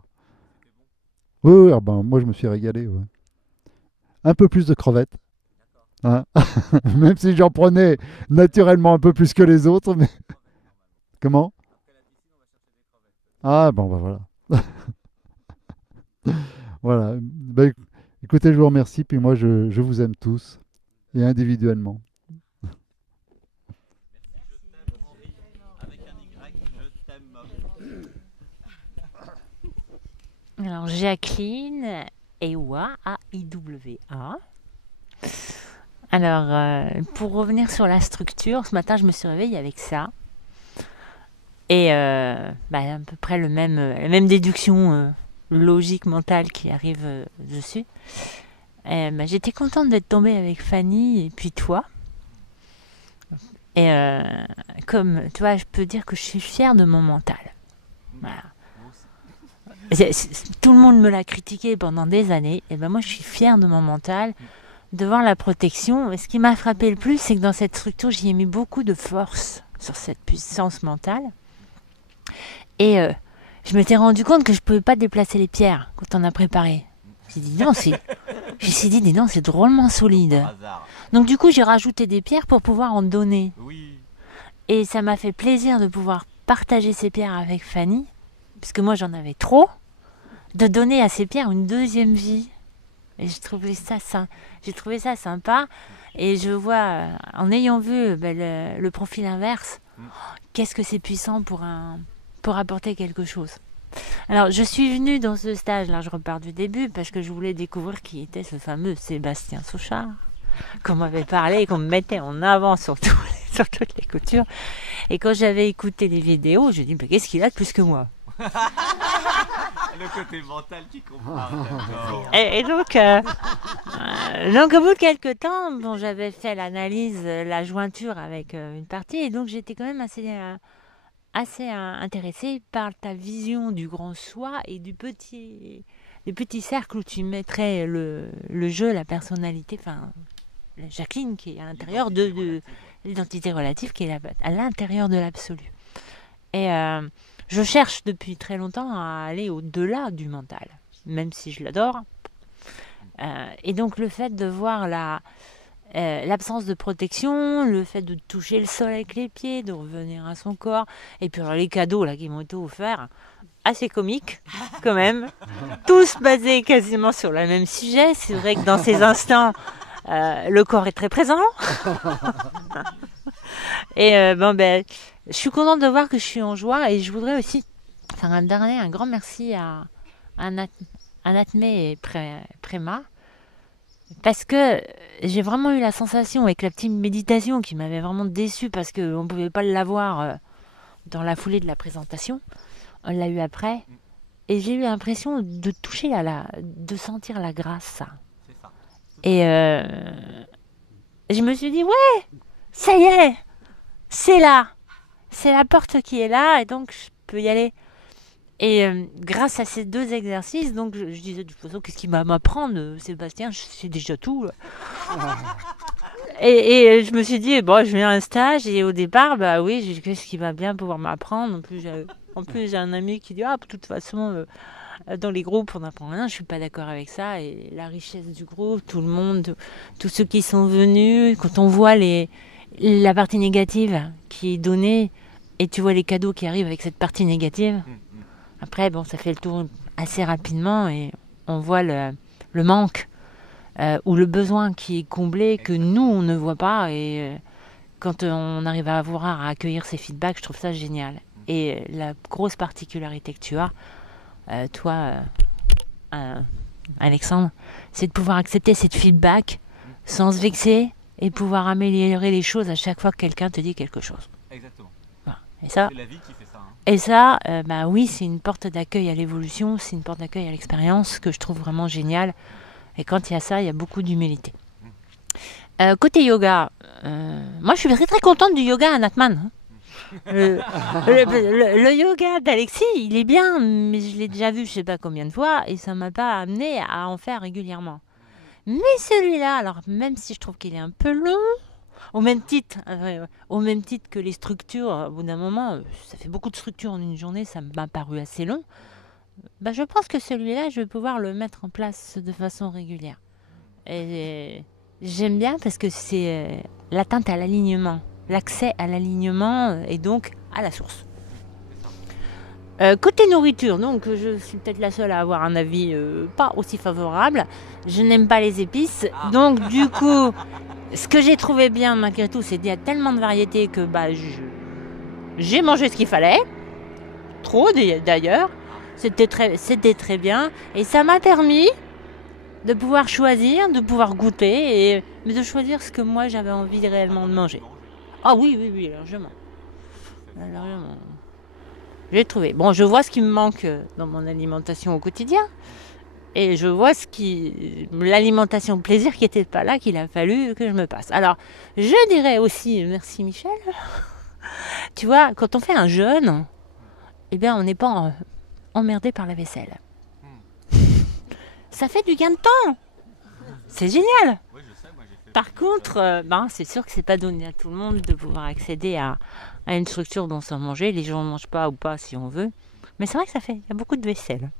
Oui, oui, ah ben, moi, je me suis régalé. Ouais. Un peu plus de crevettes. Hein. Même si j'en prenais naturellement un peu plus que les autres, mais comment? Ah, bon, bah voilà. Voilà. Bah, écoutez, je vous remercie, puis moi, je vous aime tous, et individuellement. Alors, Jacqueline Ewa, A-I-W-A. Alors, pour revenir sur la structure, ce matin, je me suis réveillée avec ça. Et bah, à peu près la même déduction logique mentale qui arrive dessus. Bah, j'étais contente d'être tombée avec Fanny et puis toi. Et comme, tu vois, je peux dire que je suis fière de mon mental. Voilà. Tout le monde me l'a critiqué pendant des années. Et ben moi, je suis fière de mon mental, devant la protection. Et ce qui m'a frappé le plus, c'est que dans cette structure, j'y ai mis beaucoup de force sur cette puissance mentale. Et je m'étais rendu compte que je ne pouvais pas déplacer les pierres quand on a préparé. Je me suis dit, dis non, c'est drôlement solide. Donc du coup, j'ai rajouté des pierres pour pouvoir en donner. Et ça m'a fait plaisir de pouvoir partager ces pierres avec Fanny, parce que moi, j'en avais trop, de donner à ces pierres une deuxième vie. Et j'ai trouvé ça sympa. Et je vois, en ayant vu le profil inverse, qu'est-ce que c'est puissant pour apporter quelque chose. Alors, je suis venue dans ce stage-là, je repars du début, parce que je voulais découvrir qui était ce fameux Sébastien Souchard, qu'on m'avait parlé et qu'on me mettait en avant sur toutes les coutures. Et quand j'avais écouté les vidéos, je me dis, mais qu'est-ce qu'il a de plus que moi? Le côté mental qui comprend. Et donc, au bout de quelques temps, bon, j'avais fait l'analyse, la jointure avec une partie, et donc j'étais quand même assez intéressée par ta vision du grand soi et du petit cercle où tu mettrais le jeu, la personnalité, enfin, Jacqueline qui est à l'intérieur de l'identité relative qui est à l'intérieur de l'absolu. Et je cherche depuis très longtemps à aller au-delà du mental, même si je l'adore. Et donc le fait de voir l'absence de protection, le fait de toucher le sol avec les pieds, de revenir à son corps, et puis alors les cadeaux là qui m'ont été offerts, assez comiques quand même, tous basés quasiment sur le même sujet. C'est vrai que dans ces instants, le corps est très présent. Et je suis contente de voir que je suis en joie, et je voudrais aussi faire un grand merci à Anatme et Préma, parce que j'ai vraiment eu la sensation avec la petite méditation qui m'avait vraiment déçue parce qu'on ne pouvait pas l'avoir dans la foulée de la présentation. On l'a eu après. Et j'ai eu l'impression de toucher de sentir la grâce, ça. C'est ça. Et je me suis dit, ouais, ça y est, c'est là. C'est la porte qui est là et donc je peux y aller. Et grâce à ces 2 exercices, donc je disais de toute façon, qu'est-ce qu'il va m'apprendre, Sébastien, je sais déjà tout. Et je me suis dit, bon, je viens à un stage et au départ, bah oui, qu'est-ce qu'il va bien pouvoir m'apprendre. En plus, j'ai un ami qui dit, ah, de toute façon, dans les groupes, on n'apprend rien. Je suis pas d'accord avec ça. Et la richesse du groupe, tout le monde, tous ceux qui sont venus, quand on voit la partie négative qui est donnée et tu vois les cadeaux qui arrivent avec cette partie négative, après, bon, ça fait le tour assez rapidement et on voit le manque ou le besoin qui est comblé que nous, on ne voit pas. Et quand on arrive à accueillir ces feedbacks, je trouve ça génial. Et la grosse particularité que tu as, toi, Alexandre, c'est de pouvoir accepter cette feedback sans se vexer et pouvoir améliorer les choses à chaque fois que quelqu'un te dit quelque chose. Exactement. Voilà. Et ça, C'est la vie qui fait ça. Hein. et ça bah oui, c'est une porte d'accueil à l'évolution, c'est une porte d'accueil à l'expérience que je trouve vraiment géniale. Et quand il y a ça, il y a beaucoup d'humilité. Côté yoga, moi je suis très très contente du yoga à Natman. Hein. Le yoga d'Alexis, il est bien, mais je l'ai déjà vu je sais pas combien de fois et ça m'a pas amené à en faire régulièrement. Mais celui-là, alors même si je trouve qu'il est un peu long, au même titre que les structures, au bout d'un moment, ça fait beaucoup de structures en une journée, ça m'a paru assez long. Bah, je pense que celui-là, je vais pouvoir le mettre en place de façon régulière. Et j'aime bien parce que c'est l'atteinte à l'alignement, l'accès à l'alignement et donc à la source. Côté nourriture, donc je suis peut-être la seule à avoir un avis pas aussi favorable. Je n'aime pas les épices, donc du coup, ce que j'ai trouvé bien malgré tout, c'est qu'il y a tellement de variétés que bah, j'ai mangé ce qu'il fallait, trop d'ailleurs. C'était très bien et ça m'a permis de pouvoir choisir, de pouvoir goûter, mais de choisir ce que moi j'avais envie réellement de manger. Ah oui, largement. J'ai trouvé. Bon, je vois ce qui me manque dans mon alimentation au quotidien et je vois l'alimentation plaisir qui n'était pas là, qu'il a fallu que je me passe. Alors, je dirais aussi, merci Michel, tu vois, quand on fait un jeûne, eh bien on n'est pas emmerdé par la vaisselle. Ça fait du gain de temps. C'est génial. Par contre, c'est sûr que c'est pas donné à tout le monde de pouvoir accéder à une structure dont sans manger. Les gens ne mangent pas ou pas si on veut. Mais c'est vrai que il y a beaucoup de vaisselle.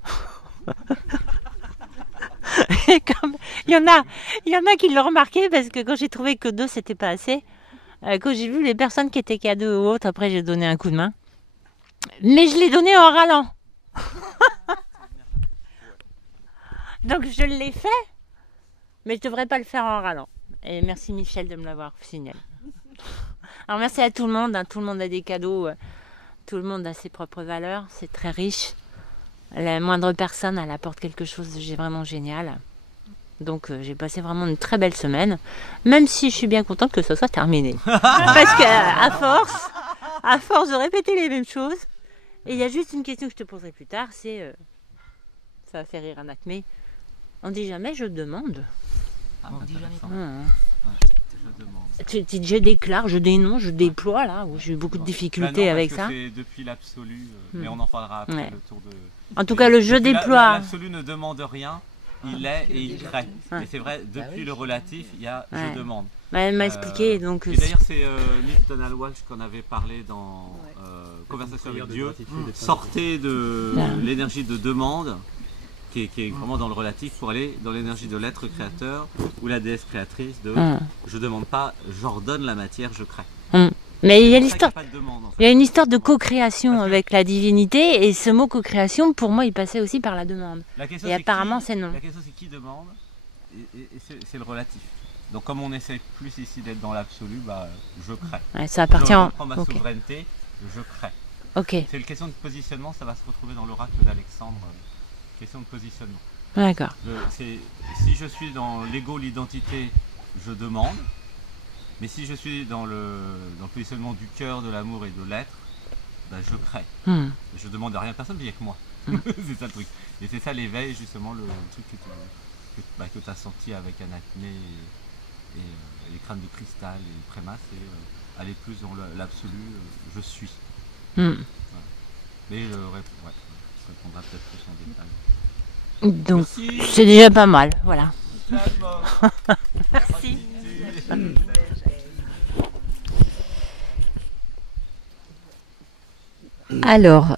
Et comme il y en a qui l'ont remarqué parce que quand j'ai trouvé que 2 c'était pas assez, quand j'ai vu les personnes qui étaient qu'à 2 ou autres, après j'ai donné un coup de main. Mais je l'ai donné en râlant. Donc je l'ai fait, mais je ne devrais pas le faire en râlant. Et merci Michel de me l'avoir signalé. Alors merci à tout le monde, hein. Tout le monde a des cadeaux, tout le monde a ses propres valeurs, c'est très riche. La moindre personne, elle apporte quelque chose de vraiment génial. Donc j'ai passé vraiment une très belle semaine, même si je suis bien contente que ce soit terminé. Parce qu'à force de répéter les mêmes choses, et il y a juste une question que je te poserai plus tard, c'est, ça va faire rire un acmé, on dit jamais je demande. On dit jamais. Je demande. Je déclare, je dénonce, je déploie là, où j'ai eu beaucoup de difficultés avec ça. C'est depuis l'absolu, mais on en parlera après le tour de... En tout cas, le je déploie. L'absolu ne demande rien, il est et il crée. Et c'est vrai, depuis le relatif, il y a je demande. Elle m'a expliqué. Donc, et d'ailleurs, c'est Neale Donald Walsh qu'on avait parlé dans Conversation avec Dieu. Sortez de l'énergie de demande, qui est vraiment dans le relatif, pour aller dans l'énergie de l'être créateur ou la déesse créatrice de je demande pas, j'ordonne la matière, je crée. Mais il y a l'histoire. Il y a une histoire de co-création avec la divinité, et ce mot co-création, pour moi, il passait aussi par la demande. Et apparemment, c'est non. La question, c'est qui demande, et c'est le relatif. Donc, comme on essaie plus ici d'être dans l'absolu, bah, je crée. Ouais, ça appartient. Je reprends ma souveraineté, je crée. Ok. C'est une question de positionnement, ça va se retrouver dans l'oracle d'Alexandre. Question de positionnement. D'accord. Si je suis dans l'ego, l'identité, je demande. Mais si je suis dans le positionnement du cœur, de l'amour et de l'être, bah, je crée. Je demande à rien à personne, mais il n'y a que moi. C'est ça le truc. Et c'est ça l'éveil, justement, le truc que tu as senti avec Anacné et les crânes de cristal et le préma, c'est aller plus dans l'absolu, je suis. Voilà. Mais je répondrai peut-être plus en détail. Donc, Merci. c'est déjà pas mal, voilà. Merci. Alors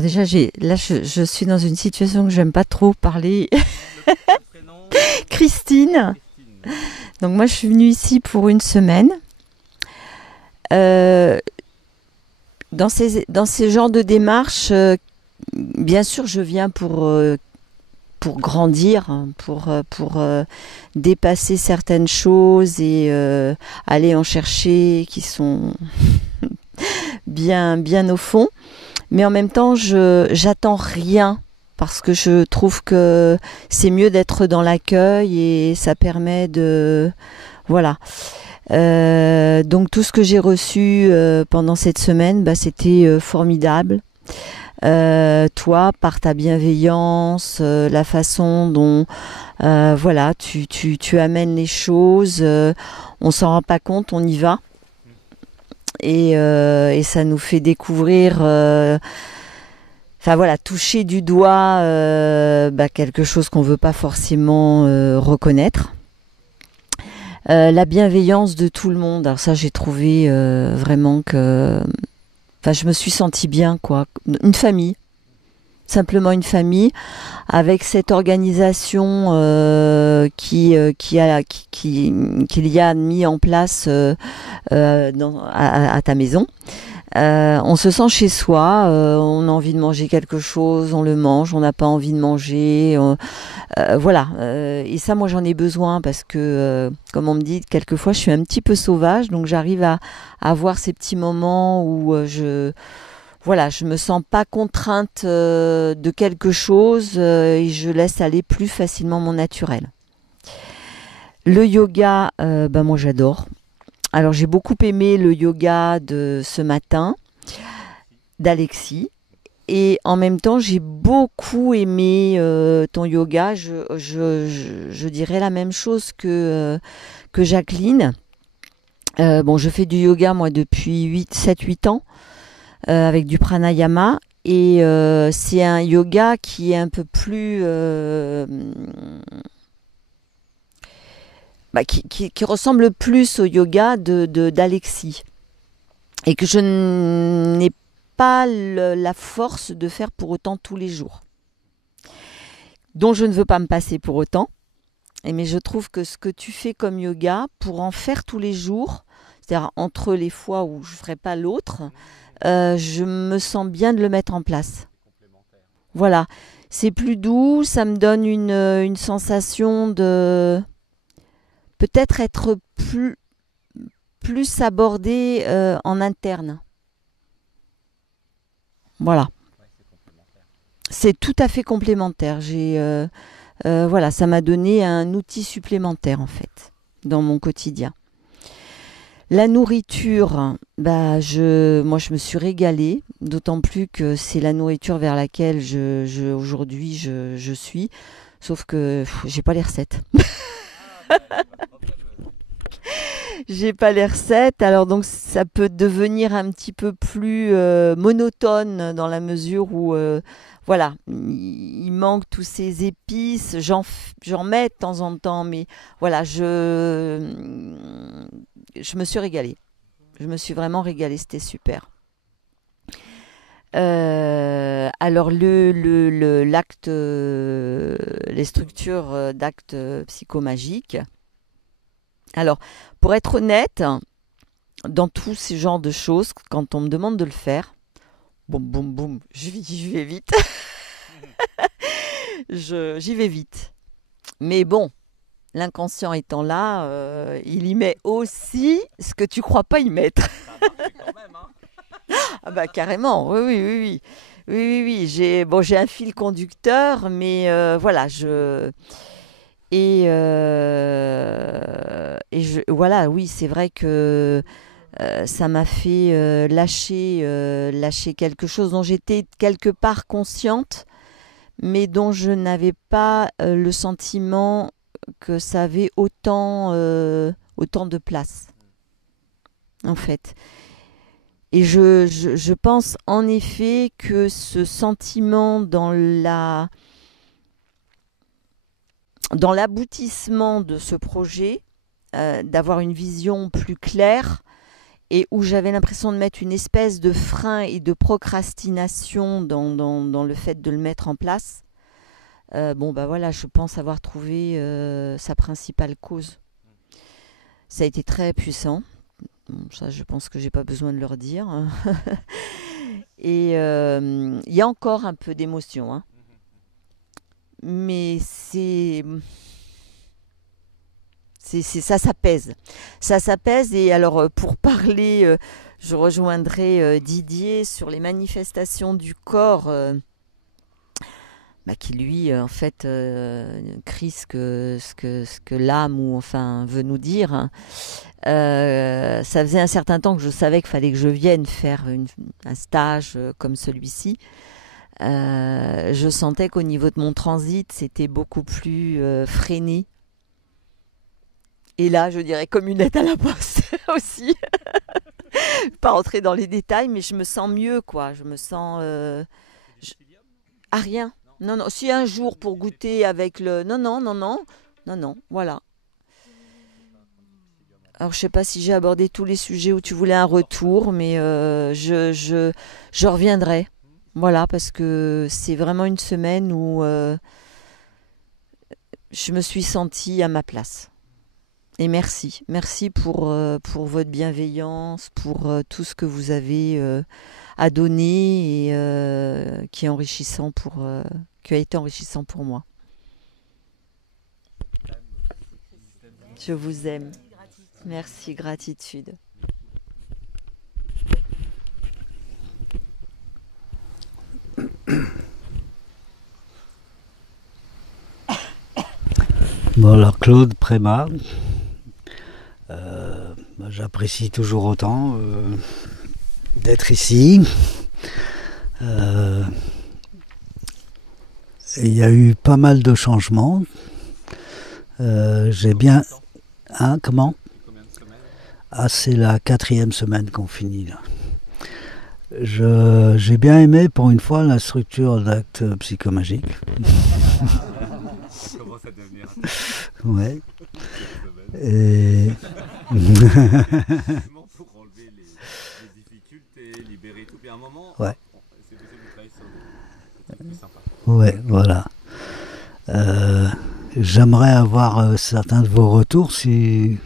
déjà, je suis dans une situation que j'aime pas trop parler. Christine. Donc moi, je suis venue ici pour une semaine. Dans ces genres de démarches, bien sûr, je viens pour grandir, pour dépasser certaines choses et aller en chercher qui sont bien au fond. Mais en même temps, j'attends rien parce que je trouve que c'est mieux d'être dans l'accueil et ça permet de... Voilà. Donc tout ce que j'ai reçu pendant cette semaine, c'était formidable. Toi, par ta bienveillance, la façon dont voilà, tu amènes les choses, on s'en rend pas compte, on y va. Et ça nous fait découvrir, enfin voilà, toucher du doigt quelque chose qu'on veut pas forcément reconnaître. La bienveillance de tout le monde, alors ça j'ai trouvé vraiment que... Enfin, je me suis sentie bien, quoi. Une famille, simplement une famille, avec cette organisation qu'il y a mis en place à ta maison. On se sent chez soi, on a envie de manger quelque chose, on le mange, on n'a pas envie de manger, voilà. Et ça, moi, j'en ai besoin parce que, comme on me dit, quelquefois, je suis un petit peu sauvage, donc j'arrive à avoir ces petits moments où je me sens pas contrainte de quelque chose et je laisse aller plus facilement mon naturel. Le yoga, moi, j'adore. Alors j'ai beaucoup aimé le yoga de ce matin d'Alexis et en même temps j'ai beaucoup aimé ton yoga. Je dirais la même chose que Jacqueline. Je fais du yoga moi depuis 7-8 ans avec du pranayama et c'est un yoga qui est un peu plus... qui ressemble plus au yoga d'Alexis et que je n'ai pas la force de faire pour autant tous les jours, dont je ne veux pas me passer pour autant. Mais je trouve que ce que tu fais comme yoga, pour en faire tous les jours, c'est-à-dire entre les fois où je ne ferai pas l'autre, je me sens bien de le mettre en place. Voilà, c'est plus doux, ça me donne une sensation de... peut-être être plus abordé en interne. Voilà. C'est tout à fait complémentaire. Voilà, ça m'a donné un outil supplémentaire en fait dans mon quotidien. La nourriture, moi je me suis régalée, d'autant plus que c'est la nourriture vers laquelle aujourd'hui je suis, sauf que j'ai pas les recettes. J'ai pas les recettes, alors donc ça peut devenir un petit peu plus monotone dans la mesure où voilà, il manque tous ces épices, j'en mets de temps en temps, mais voilà, je me suis régalée. Je me suis vraiment régalée, c'était super. Alors l'acte, les structures d'actes psychomagiques. Alors, pour être honnête, dans tous ces genres de choses, quand on me demande de le faire, boum, j'y vais vite. J'y vais vite. Mais bon, l'inconscient étant là, il y met aussi ce que tu crois pas y mettre. Quand même, hein. Ah bah carrément, oui. Oui, j'ai un fil conducteur, mais voilà, voilà, oui, c'est vrai que ça m'a fait lâcher quelque chose dont j'étais quelque part consciente, mais dont je n'avais pas le sentiment que ça avait autant de place, en fait. Et je pense en effet que ce sentiment dans l'aboutissement de ce projet, d'avoir une vision plus claire, et où j'avais l'impression de mettre une espèce de frein et de procrastination dans le fait de le mettre en place, voilà, je pense avoir trouvé sa principale cause. Ça a été très puissant. Bon, ça, je pense que j'ai pas besoin de leur dire. Et il y a encore un peu d'émotion, hein. Mais ça s'apaise. Ça s'apaise. Et alors, pour parler, je rejoindrai Didier sur les manifestations du corps, qui lui, en fait, crie ce que l'âme ou enfin veut nous dire. Hein. Ça faisait un certain temps que je savais qu'il fallait que je vienne faire un stage comme celui-ci. Je sentais qu'au niveau de mon transit, c'était beaucoup plus freiné. Et là, je dirais comme une lettre à la poste aussi. Pas rentrer dans les détails, mais je me sens mieux, quoi. Je me sens... Ah, rien. Non, si un jour pour goûter avec le... Non, voilà. Alors, je sais pas si j'ai abordé tous les sujets où tu voulais un retour, mais je reviendrai. Voilà, parce que c'est vraiment une semaine où je me suis sentie à ma place. Et merci pour votre bienveillance, pour tout ce que vous avez à donner et qui a été enrichissant pour moi. Je vous aime. Merci, gratitude. Bon, alors Claude Prémat, j'apprécie toujours autant d'être ici. Il y a eu pas mal de changements. J'ai bien... Hein, comment ? Ah, c'est la 4e semaine qu'on finit là. J'ai bien aimé pour une fois la structure d'acte psychomagique. Ça commence à devenir... Ouais. Et... pour enlever les difficultés, libérer tout. Puis à un moment, ouais. C'est possible de travailler sur des trucs plus sympas. Ouais, voilà. J'aimerais avoir certains de vos retours, si,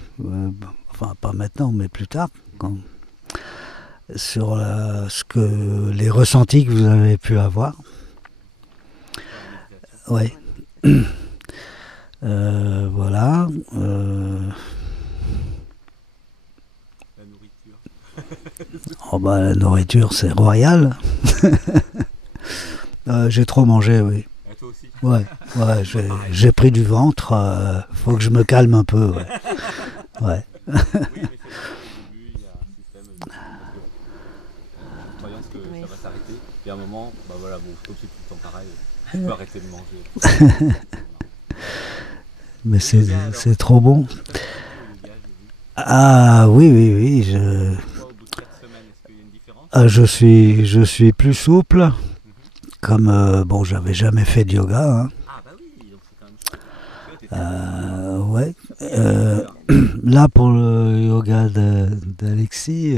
enfin pas maintenant, mais plus tard, sur les ressentis que vous avez pu avoir. Ouais. Voilà. La nourriture. Oh bah, la nourriture, c'est royal. J'ai trop mangé, oui. Et toi aussi ? Ouais, j'ai pris du ventre. Faut que je me calme un peu. Ouais. Ouais. Oui, mais c'est vrai qu'au début, il y a un système de croyance que ça va s'arrêter. Et à un moment, voilà, bon, comme c'est tout le temps pareil, je peux arrêter de manger. Mais c'est trop bon. Ah oui. Je suis plus souple. Comme j'avais jamais fait de yoga. Hein. Ah bah oui, donc c'est quand même ouais. Là pour le yoga d'Alexis,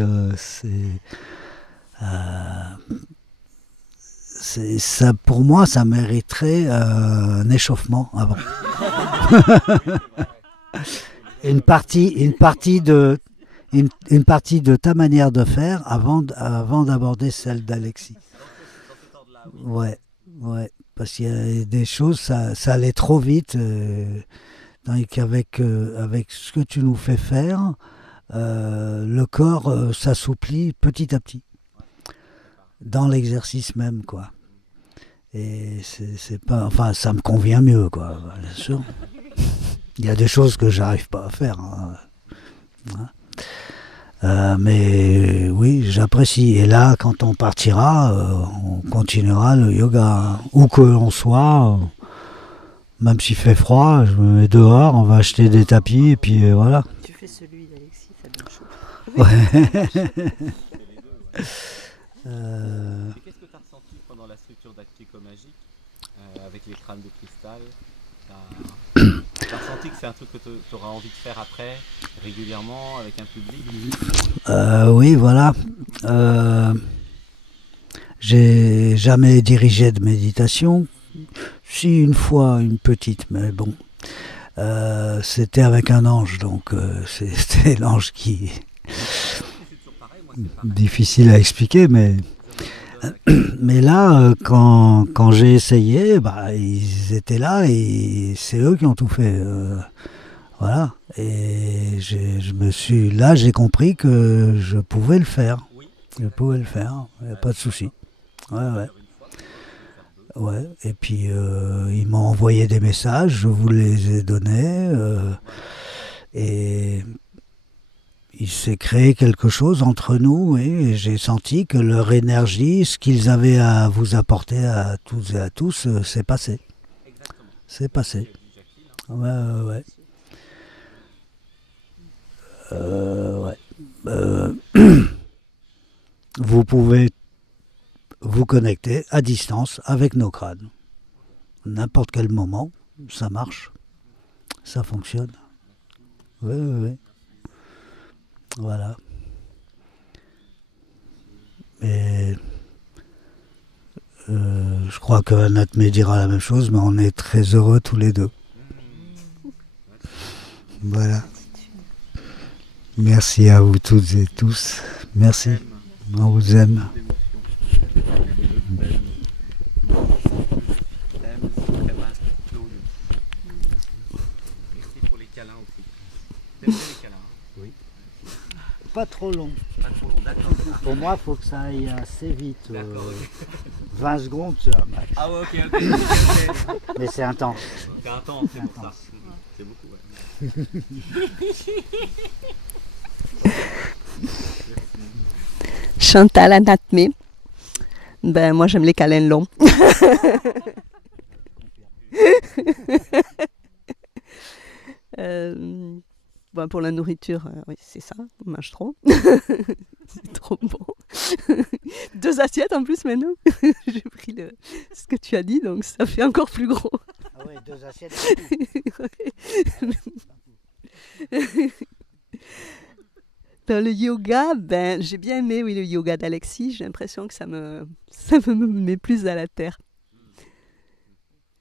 ça, pour moi, ça mériterait un échauffement avant. une partie de ta manière de faire avant d'aborder celle d'Alexis. Ouais, parce qu'il y a des choses, ça allait trop vite, tandis qu'avec ce que tu nous fais faire, le corps s'assouplit petit à petit, dans l'exercice même, quoi. Et c'est pas, enfin, ça me convient mieux, quoi, bien sûr. Il y a des choses que j'arrive pas à faire. Hein. Mais oui, j'apprécie. Et là, quand on partira, on continuera le yoga. Où que l'on soit, même s'il fait froid, je me mets dehors, on va acheter des tapis et puis voilà. Tu fais celui d'Alexis, ça donne chaud. Ouais. Qu'est-ce que tu as ressenti pendant la structure d'Actico-Magique avec les crânes de cristal? Tu as ressenti que c'est un truc que tu auras envie de faire après, régulièrement, avec un public? Oui, voilà. J'ai jamais dirigé de méditation. Si, une fois, une petite, mais bon. C'était avec un ange, donc c'était l'ange qui... Difficile à expliquer, mais là, quand j'ai essayé, bah, ils étaient là et c'est eux qui ont tout fait. Voilà. Et là, j'ai compris que je pouvais le faire. Je pouvais le faire, il n'y a pas de souci. Ouais. Ouais. Et puis, ils m'ont envoyé des messages, je vous les ai donnés. Et il s'est créé quelque chose entre nous et j'ai senti que leur énergie, ce qu'ils avaient à vous apporter à toutes et à tous, c'est passé. C'est passé. Ouais. Vous pouvez vous connecter à distance avec nos crânes. N'importe quel moment, ça marche. Ça fonctionne. Ouais. Voilà. Et je crois que Anat me dira la même chose, mais on est très heureux tous les deux. Voilà. Merci à vous toutes et tous. Merci. On vous aime. Merci pour les câlins aussi. T'aimes bien les câlins? Oui. Pas trop long. Pas trop long, d'accord. Pour moi, il faut que ça aille assez vite. D'accord, 20 secondes, c'est un max. Ah ouais, ok. Mais c'est intense. C'est intense, c'est pour ça. C'est beaucoup, ouais. Chantal Anatmé. Ben, moi, j'aime les câlins longs. Bon, pour la nourriture, oui, c'est ça, on mange trop. C'est trop bon. 2 assiettes en plus maintenant. J'ai pris ce que tu as dit, donc ça fait encore plus gros. Ah oui, 2 assiettes. Dans le yoga, ben, j'ai bien aimé le yoga d'Alexis. J'ai l'impression que ça me met plus à la terre.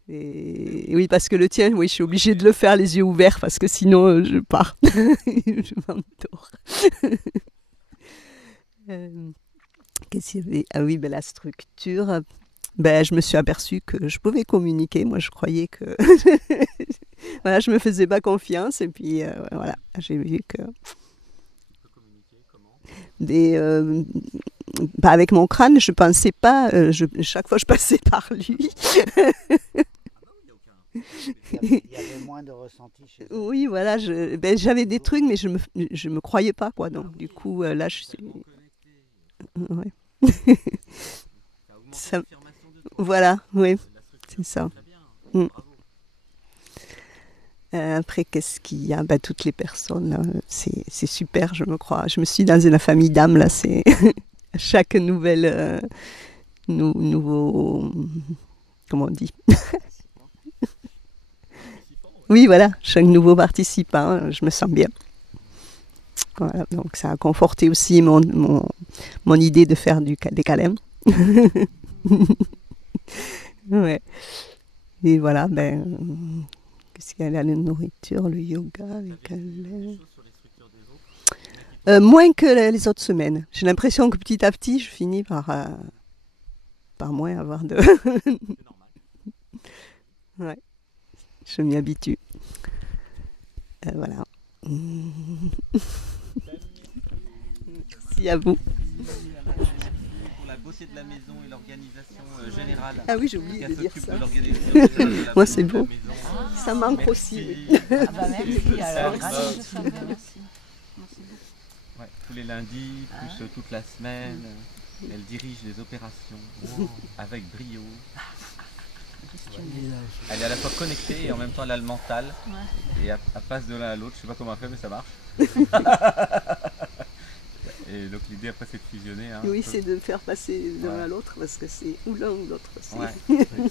Et oui, parce que le tien, oui, je suis obligée de le faire les yeux ouverts parce que sinon je pars. Je m'endors. Qu'est-ce qu'il y avait? Ah oui, ben, la structure. Ben, je me suis aperçue que je pouvais communiquer. Moi, je croyais que voilà, je me faisais pas confiance. Et puis voilà, j'ai vu que bah, avec mon crâne, je pensais pas. Chaque fois, je passais par lui. Il y avait moins de ressenti chez vous. Oui, voilà, j'avais des trucs, mais je me croyais pas, quoi. Donc, du coup, là, je suis... Ouais. Ça... Voilà, oui, c'est ça. Après, qu'est-ce qu'il y a? Bah, toutes les personnes, c'est super, je me crois. Je me suis dans une famille d'âmes, là, c'est... Chaque nouvelle... nouveau... Comment on dit? Oui, voilà, chaque nouveau participant, je me sens bien. Voilà, donc ça a conforté aussi mon idée de faire des câlins. Ouais. Et voilà, ben, qu'est-ce qu'il y a là? La nourriture, le yoga, les câlins. Moins que les autres semaines. J'ai l'impression que petit à petit, je finis par moins avoir de... Ouais. Je m'y habitue. Voilà. Merci à vous. Pour la beauté de la maison et l'organisation générale. Ah oui, j'ai oublié de dire ça. Moi, c'est beau. Ça manque aussi. Ah bah merci, alors, merci. Ouais, tous les lundis, plus toute la semaine. Elle dirige les opérations avec brio. Elle est à la fois connectée et en même temps elle a le mental. Ouais. Et elle passe de l'un à l'autre. Je sais pas comment elle fait, mais ça marche. Et donc l'idée après c'est de fusionner. Hein, oui, c'est de faire passer de l'un à l'autre parce que c'est ou l'un ou l'autre. Ouais.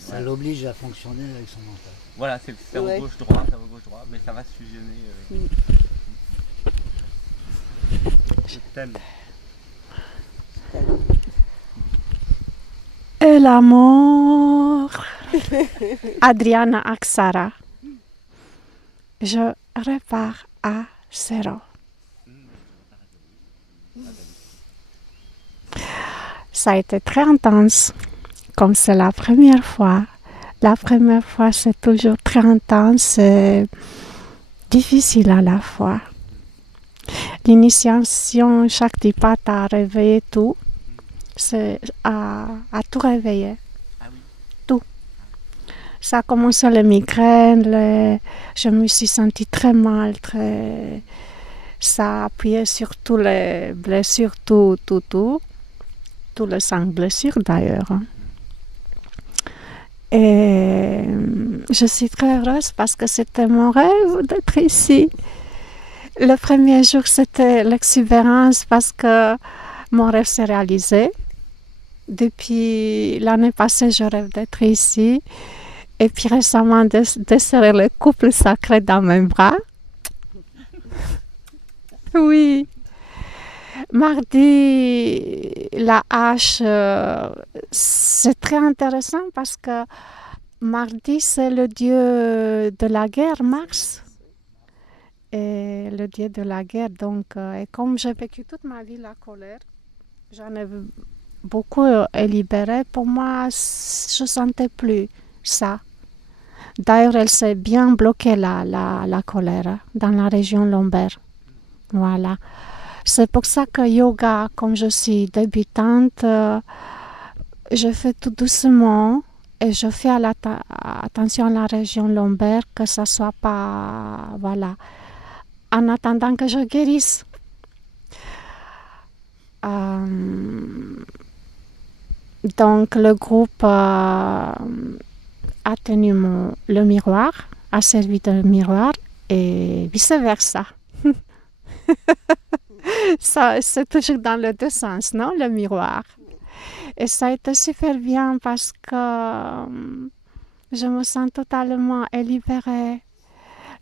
Ça l'oblige à fonctionner avec son mental. Voilà, c'est le cerveau gauche-droit, mais ça va se fusionner. Je t'aime. Et l'amour. Adriana Axara. Je repars à 0. Ça a été très intense, comme c'est la première fois. La première fois, c'est toujours très intense et difficile à la fois. L'initiation, chaque repas a réveillé tout. C'est à tout réveiller. Tout. Ça a commencé les migraines, je me suis sentie très mal, ça a appuyé sur toutes les blessures, tout le sang blessures d'ailleurs. Et je suis très heureuse parce que c'était mon rêve d'être ici. Le premier jour, c'était l'exubérance parce que mon rêve s'est réalisé. Depuis l'année passée, je rêve d'être ici. Et puis récemment, de serrer le couple sacré dans mes bras. Oui. Mardi, la hache, c'est très intéressant parce que mardi, c'est le dieu de la guerre, Mars. Et le dieu de la guerre, donc, et comme j'ai vécu toute ma vie la colère, j'en ai beaucoup libéré. Pour moi, je ne sentais plus ça. D'ailleurs, elle s'est bien bloquée la colère dans la région lombaire. Voilà. C'est pour ça que yoga, comme je suis débutante, je fais tout doucement et je fais attention à la région lombaire, que ça ne soit pas... Voilà. En attendant que je guérisse. Donc, le groupe a tenu le miroir, a servi de miroir et vice-versa. Ça, c'est toujours dans les deux sens, non, le miroir. Et ça a été super bien parce que je me sens totalement libérée.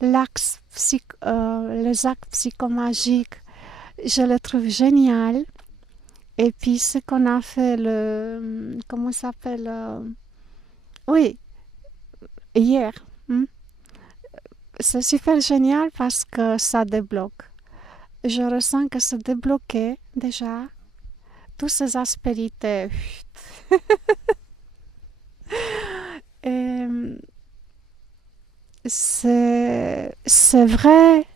Les actes psychomagiques, je le trouve génial. Et puis ce qu'on a fait, comment ça s'appelle oui, hier. C'est super génial parce que ça débloque. Je ressens que c'est débloqué déjà. Toutes ces aspérités. Et c'est vrai,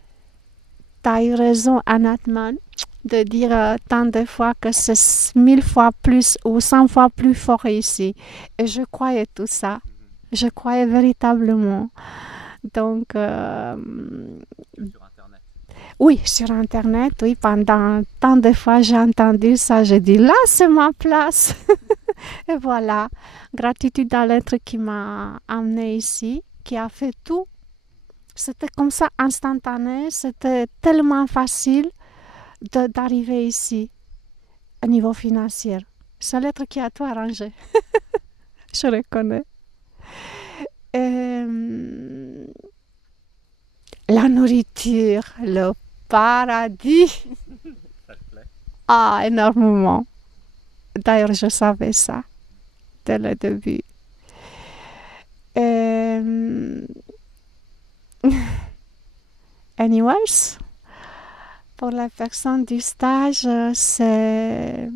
tu as eu raison, Anatman, de dire tant de fois que c'est 1000 fois plus ou 100 fois plus fort ici. Et je croyais tout ça. Je croyais véritablement. Donc, oui, sur Internet, oui, pendant tant de fois j'ai entendu ça, j'ai dit là c'est ma place. Et voilà, gratitude à l'être qui m'a amenée ici, qui a fait tout. C'était comme ça, instantané, c'était tellement facile d'arriver ici, au niveau financier. C'est l'être qui a tout arrangé, je reconnais. Et, la nourriture, le paradis. Ça te plaît? Ah, énormément. D'ailleurs, je savais ça dès le début. Anyways, pour la personne du stage, c'est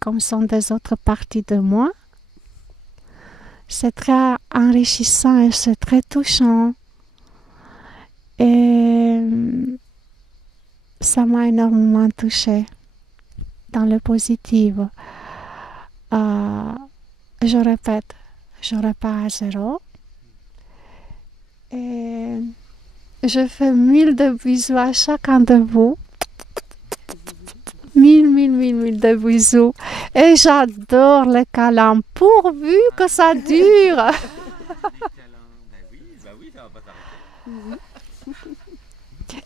comme sont des autres parties de moi. C'est très enrichissant et c'est très touchant. Et ça m'a énormément touchée dans le positif. Je répète, je repars à 0. Et je fais 1000 de bisous à chacun de vous. mille de bisous. Et j'adore les câlins, pourvu que ça dure.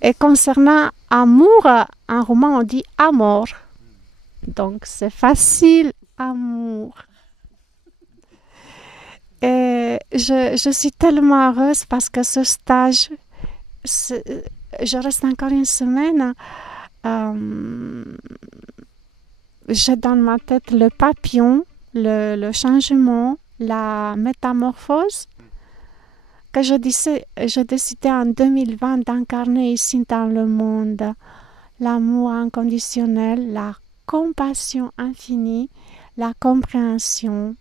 Et concernant amour, en roman on dit amour. Donc c'est facile, amour. Et je suis tellement heureuse parce que ce stage, je reste encore une semaine. J'ai dans ma tête le papillon, le changement, la métamorphose que je décidais en 2020 d'incarner ici dans le monde. L'amour inconditionnel, la compassion infinie, la compréhension,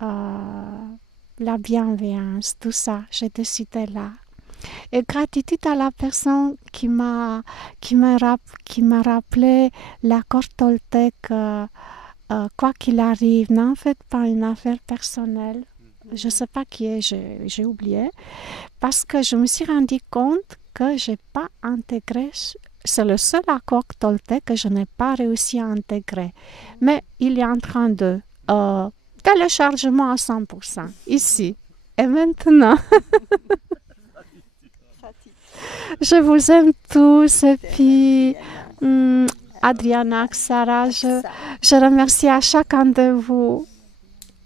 la bienveillance, tout ça, j'ai décidé là. Et gratitude à la personne qui m'a rappelé l'accord Toltec, quoi qu'il arrive, n'en faites pas une affaire personnelle. Je ne sais pas qui est, j'ai oublié, parce que je me suis rendu compte que je n'ai pas intégré, c'est le seul accord Toltec que je n'ai pas réussi à intégrer. Mais il est en train de téléchargement à 100%, ici et maintenant. Je vous aime tous et puis Adriana, Sarah, je remercie à chacun de vous.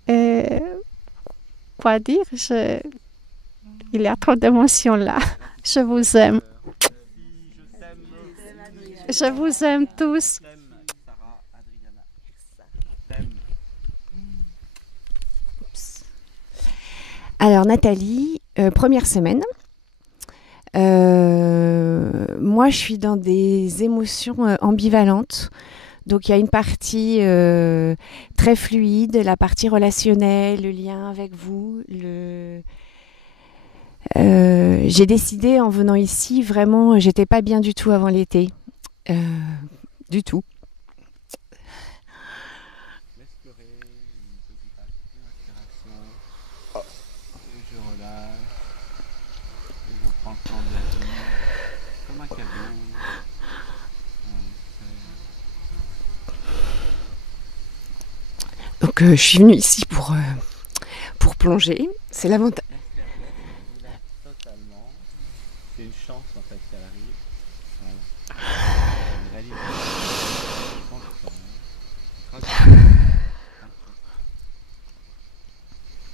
Et quoi dire, il y a trop d'émotions là. Je vous aime. Je vous aime tous. Alors Nathalie, première semaine. Moi, je suis dans des émotions ambivalentes. Donc, il y a une partie très fluide, la partie relationnelle, le lien avec vous. J'ai décidé en venant ici, vraiment, j'étais pas bien du tout avant l'été. Du tout. Donc je suis venue ici pour plonger, c'est l'avantage. C'est une chance en fait qu'elle arrive.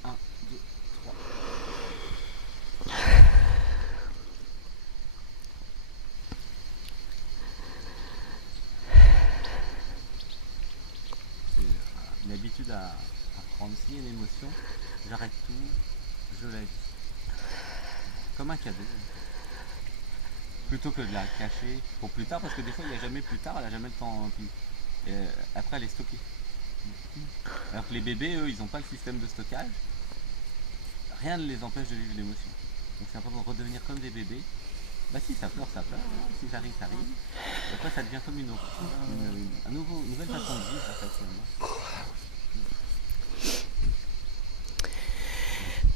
Un, deux, trois. Une habitude à prendre s'il y a une émotion, j'arrête tout, je la vis. Comme un cadeau. Plutôt que de la cacher pour plus tard, parce que des fois il n'y a jamais plus tard, elle n'a jamais le temps. Après elle est stockée. Alors que les bébés, eux, ils n'ont pas le système de stockage. Rien ne les empêche de vivre l'émotion. Donc c'est important de redevenir comme des bébés. Bah si ça pleure, ça pleure. Si ça arrive, ça arrive. Et après ça devient comme une nouvelle façon de vivre en fait.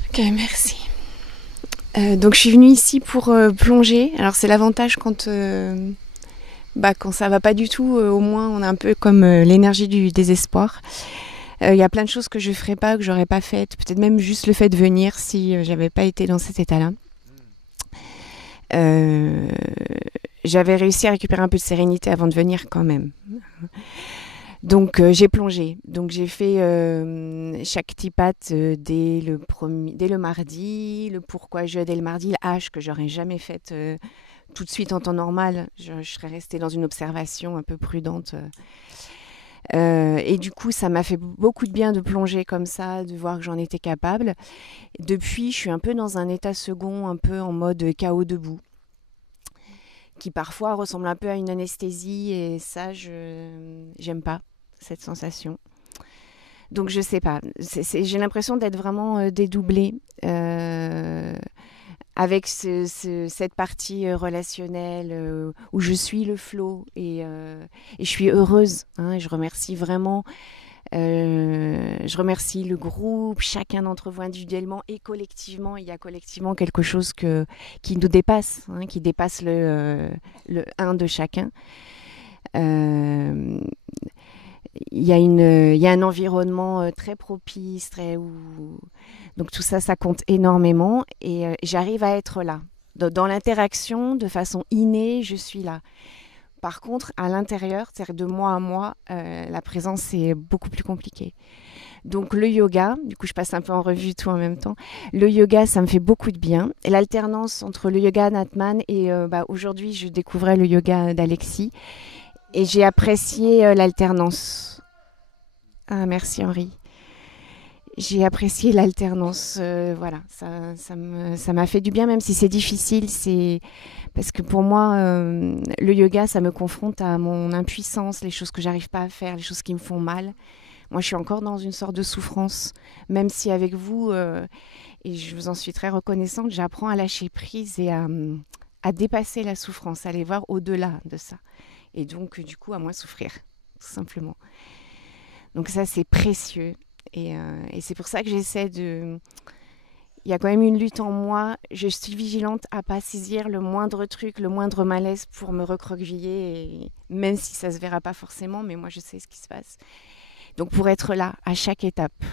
Ok, merci. Donc je suis venue ici pour plonger. Alors c'est l'avantage quand ça va pas du tout, au moins on a un peu comme l'énergie du désespoir. Il y a plein de choses que je ferais pas, que j'aurais pas faites. Peut-être même juste le fait de venir si j'avais pas été dans cet état-là. J'avais réussi à récupérer un peu de sérénité avant de venir quand même. Donc j'ai plongé. Donc j'ai fait chaque tipat dès le mardi, le pourquoi je dès le mardi, le H que j'aurais jamais fait tout de suite en temps normal. Je serais restée dans une observation un peu prudente. Et du coup, ça m'a fait beaucoup de bien de plonger comme ça, de voir que j'en étais capable. Depuis, je suis un peu dans un état second, un peu en mode chaos debout, qui parfois ressemble un peu à une anesthésie, et ça, j'aime pas cette sensation. Donc je sais pas, j'ai l'impression d'être vraiment dédoublée avec cette partie relationnelle où je suis le flow et je suis heureuse. Je remercie vraiment, je remercie le groupe, chacun d'entre vous individuellement et collectivement. Il y a collectivement quelque chose qui nous dépasse, qui dépasse le un de chacun. Il y a un environnement très propice, donc tout ça, ça compte énormément. Et j'arrive à être là. Dans l'interaction, de façon innée, je suis là. Par contre, à l'intérieur, c'est-à-dire de moi à moi, la présence est beaucoup plus compliquée. Donc le yoga, du coup je passe un peu en revue tout en même temps. Le yoga, ça me fait beaucoup de bien. Et l'alternance entre le yoga d'Atman et aujourd'hui, je découvrais le yoga d'Alexis. Et j'ai apprécié l'alternance. Ah, merci Henri. J'ai apprécié l'alternance. Voilà, ça m'a fait du bien, même si c'est difficile. Parce que pour moi, le yoga, ça me confronte à mon impuissance, les choses que j'arrive pas à faire, les choses qui me font mal. Moi, je suis encore dans une sorte de souffrance, même si avec vous, et je vous en suis très reconnaissante, j'apprends à lâcher prise et à dépasser la souffrance, à aller voir au-delà de ça. Et donc, du coup, à moins souffrir, tout simplement. Donc ça, c'est précieux. Et c'est pour ça que j'essaie de... Il y a quand même une lutte en moi. Je suis vigilante à pas saisir le moindre truc, le moindre malaise pour me recroqueviller, et même si ça se verra pas forcément, mais moi, je sais ce qui se passe. Donc pour être là à chaque étape,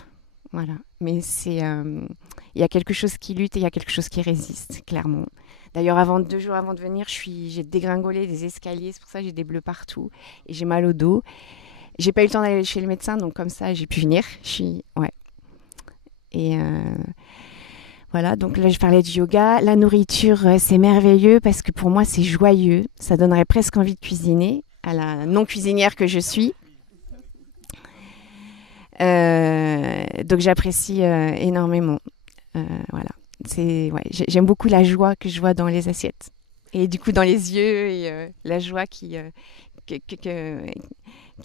voilà. Mais il y a quelque chose qui lutte et il y a quelque chose qui résiste, clairement. D'ailleurs, 2 jours avant de venir, j'ai dégringolé des escaliers, c'est pour ça que j'ai des bleus partout et j'ai mal au dos. J'ai pas eu le temps d'aller chez le médecin, donc comme ça, j'ai pu venir. Ouais. Et voilà, donc là, je parlais du yoga. La nourriture, c'est merveilleux parce que pour moi, c'est joyeux. Ça donnerait presque envie de cuisiner, à la non-cuisinière que je suis. Donc j'apprécie énormément. Voilà. J'aime beaucoup la joie que je vois dans les assiettes. Et du coup dans les yeux et la joie qui est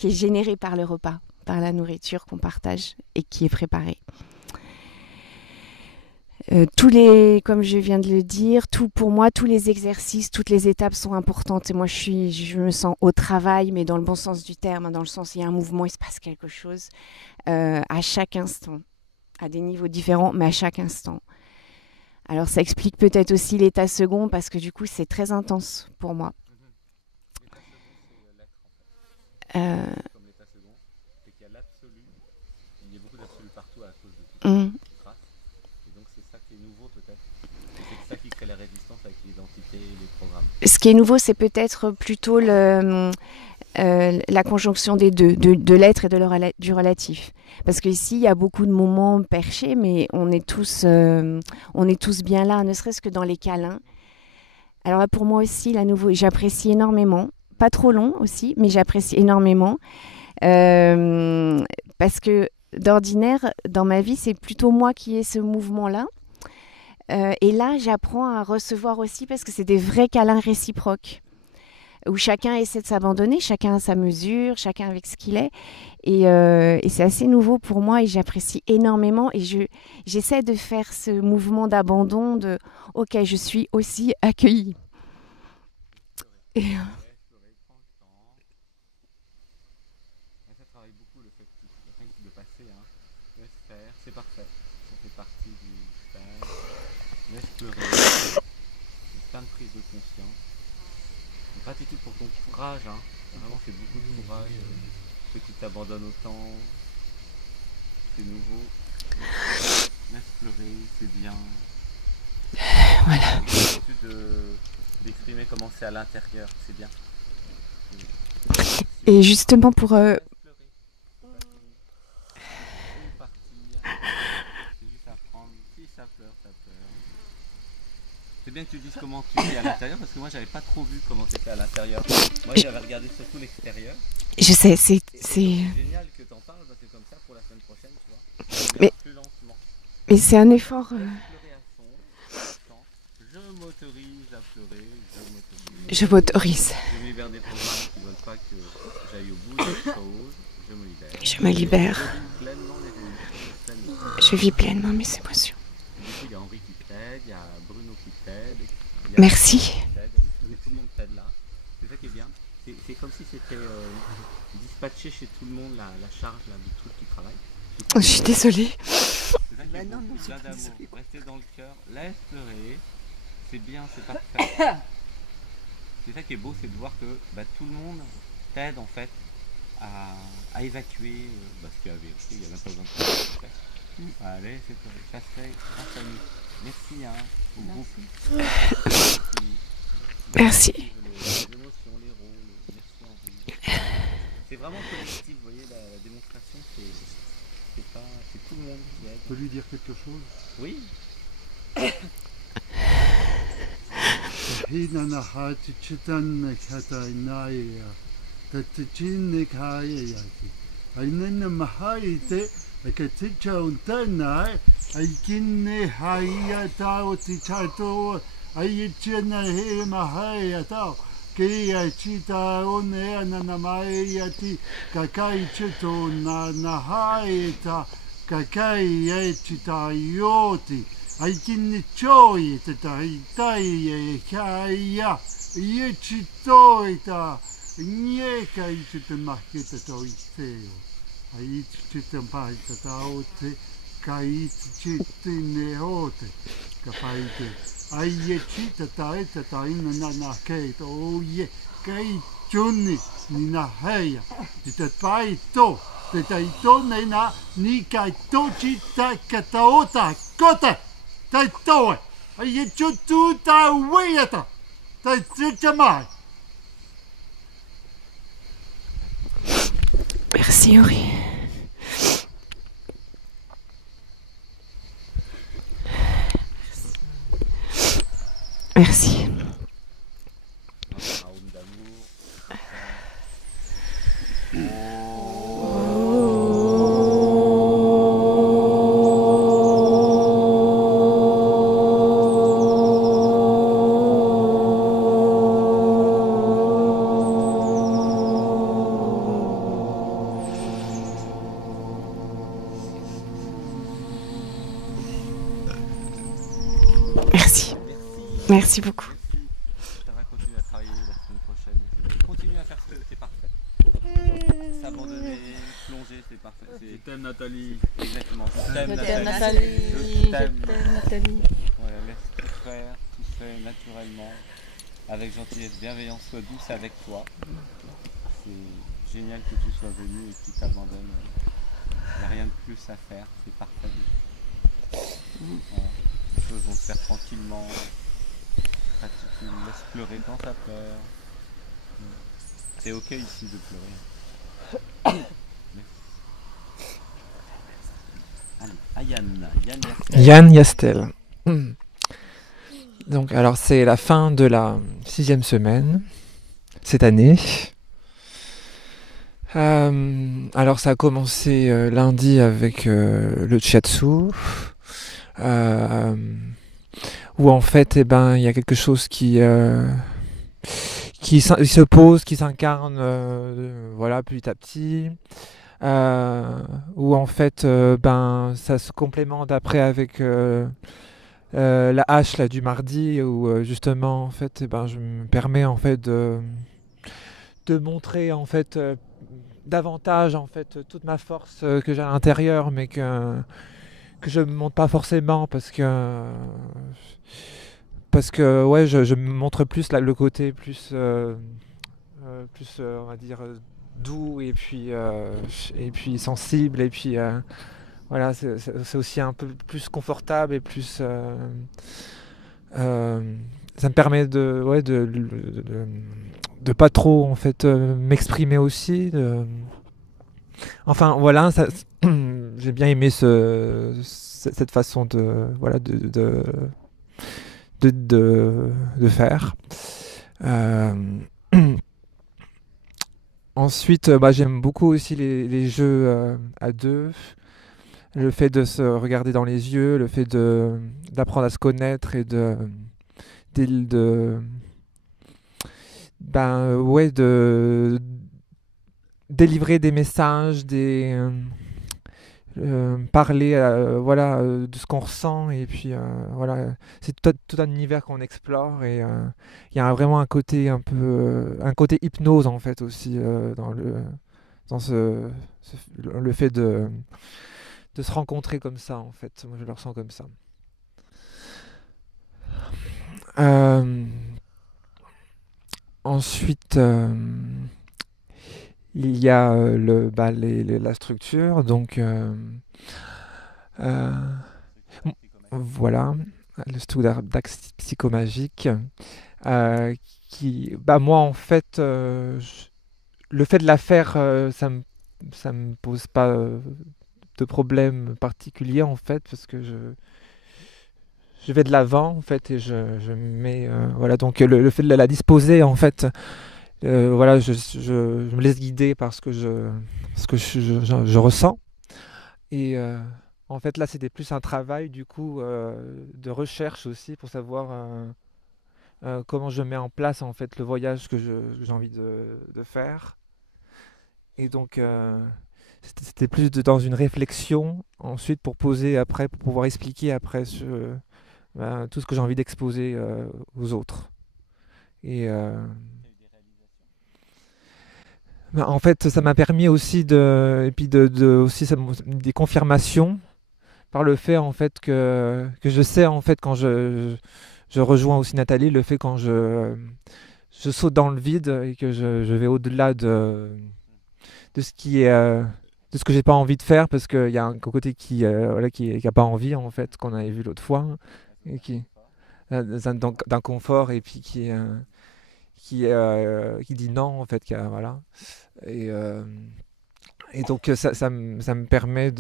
générée par le repas, par la nourriture qu'on partage et qui est préparée. Comme je viens de le dire, pour moi, tous les exercices, toutes les étapes sont importantes. Et moi, je me sens au travail, mais dans le bon sens du terme, dans le sens où il y a un mouvement, il se passe quelque chose à chaque instant, à des niveaux différents, mais à chaque instant. Alors, ça explique peut-être aussi l'état second, parce que du coup, c'est très intense pour moi. Comme l'état second, c'est qu'il y a l'absolu, il y a beaucoup d'absolu partout à cause de tout. C'est ça qui crée la résistance avec l'identité et les programmes. Ce qui est nouveau, c'est peut-être plutôt la conjonction des deux, de l'être et du relatif. Parce qu'ici, il y a beaucoup de moments perchés, mais on est tous bien là, ne serait-ce que dans les câlins. Alors là, pour moi aussi, j'apprécie énormément. Pas trop long aussi, mais j'apprécie énormément. Parce que d'ordinaire, dans ma vie, c'est plutôt moi qui ai ce mouvement-là. Et là, j'apprends à recevoir aussi parce que c'est des vrais câlins réciproques où chacun essaie de s'abandonner, chacun à sa mesure, chacun avec ce qu'il est. Et c'est assez nouveau pour moi et j'apprécie énormément. Et j'essaie de faire ce mouvement d'abandon de « Ok, je suis aussi accueillie ». Ça travaille beaucoup le fait de passer, laisse faire, c'est parfait. Ça fait partie du faire, laisse pleurer, plein de prise de conscience. Une gratitude pour ton courage, vraiment c'est beaucoup de courage, que tu t'abandonnes autant, c'est nouveau. Laisse pleurer, c'est bien. Voilà. D'exprimer comment c'est à l'intérieur, c'est bien. Et justement pour... C'est juste à prendre, si ça pleure, ça pleure. C'est bien que tu dises comment tu es à l'intérieur, parce que moi j'avais pas trop vu comment tu étais à l'intérieur. Moi j'avais regardé surtout l'extérieur. Je sais, c'est génial que tu en parles, parce que comme ça pour la semaine prochaine, tu vois, mais plus lentement. Mais c'est un effort... Je m'autorise à pleurer, je m'autorise. Je me libère des programmes qui ne veulent pas que j'aille au bout des choses. Je me libère. Je me libère. Je vis pleinement mes émotions. Du coup, il y a Henri qui t'aide, il y a Bruno qui t'aide. Merci. Tout le monde t'aide là. C'est ça qui est bien. C'est comme si c'était dispatché chez tout le monde la charge là, du truc qui travaille. Je suis désolée. C'est ça qui est beau. Plein d'amour. Restez dans le cœur. Laisse pleurer. C'est bien, c'est parfait. C'est ça qui est beau, c'est de voir que tout le monde t'aide en fait à évacuer ce qu'il y avait. Il n'y a même pas besoin de faire. Allez, c'est tout. Ça se fait grâce à nous. Merci au groupe. Merci. Les émotions, les rôles, merci en vous. C'est vraiment collectif, vous voyez, la démonstration, c'est tout le monde qui aide. Tu peux lui dire quelque chose? Oui. Kia chita one ananamaeti kakai chito na haeta kakai e chita ioti aikin choi te tai e kaya ye chito ita nye kai chita mahita to isteo ai chita mahita taote kai chita neote kapaite ai chita taeta taina na keito oye kai chuni ni na heia te pai to te tai to nei na ni kai to chita kataota kota tai to ai chutu ta weiata tai chita mai. Merci Ori. Merci. Merci. Merci beaucoup. Ça va continuer à travailler la semaine prochaine. Continue à faire ce que c'est parfait. S'abandonner, plonger, c'est parfait. Je t'aime Nathalie. Exactement. Je t'aime Nathalie. Je t'aime Nathalie. Ouais, laisse tout faire, tout se fait naturellement, avec gentillesse, bienveillance, sois douce avec toi. C'est génial que tu sois venu et que tu t'abandonnes. Il n'y a rien de plus à faire, c'est parfait. Voilà. Les choses vont se faire tranquillement. Tu me laisses pleurer quand t'as peur. C'est ok ici de pleurer. Allez, Yann Yastel. Donc, alors, c'est la fin de la 6e semaine cette année. Alors, ça a commencé lundi avec le shiatsu. Où en fait, il y a quelque chose qui se pose, qui s'incarne, voilà, petit à petit. Où en fait, ça se complémente après avec la hache là, du mardi, où justement, en fait, je me permets en fait de montrer en fait davantage en fait toute ma force que j'ai à l'intérieur, mais que je ne montre pas forcément parce que ouais, je me montre plus là, le côté plus on va dire doux et puis sensible, et puis voilà, c'est aussi un peu plus confortable et plus ça me permet de pas trop en fait m'exprimer aussi, enfin voilà, j'ai bien aimé cette façon de faire. Ensuite, j'aime beaucoup aussi les jeux à deux. Le fait de se regarder dans les yeux, le fait d'apprendre à se connaître et de délivrer des messages, parler de ce qu'on ressent, et puis voilà, c'est tout un univers qu'on explore, et il y a vraiment un côté un côté hypnose en fait aussi dans le fait de se rencontrer comme ça, en fait. Moi je le ressens comme ça. Ensuite il y a la structure, donc voilà, le structure d'acte psychomagique, moi en fait, le fait de la faire, ça me pose pas de problème particulier en fait, parce que je vais de l'avant en fait et je mets voilà, donc le fait de la disposer en fait, voilà, je me laisse guider par ce que je ressens. Et en fait là c'était plus un travail du coup de recherche aussi pour savoir comment je mets en place en fait le voyage que j'ai envie de faire. Et donc c'était plus dans une réflexion ensuite pour poser après, pour pouvoir expliquer après tout ce que j'ai envie d'exposer aux autres. Et en fait, ça m'a permis aussi et puis aussi des confirmations par le fait en fait que je sais en fait quand je rejoins aussi Nathalie, le fait quand je saute dans le vide et que je vais au-delà de ce qui est de ce que j'ai pas envie de faire, parce qu'il y a un côté qui voilà, qui a pas envie en fait, qu'on avait vu l'autre fois, et qui d'un confort, et puis qui dit non en fait, voilà. Et donc ça me permet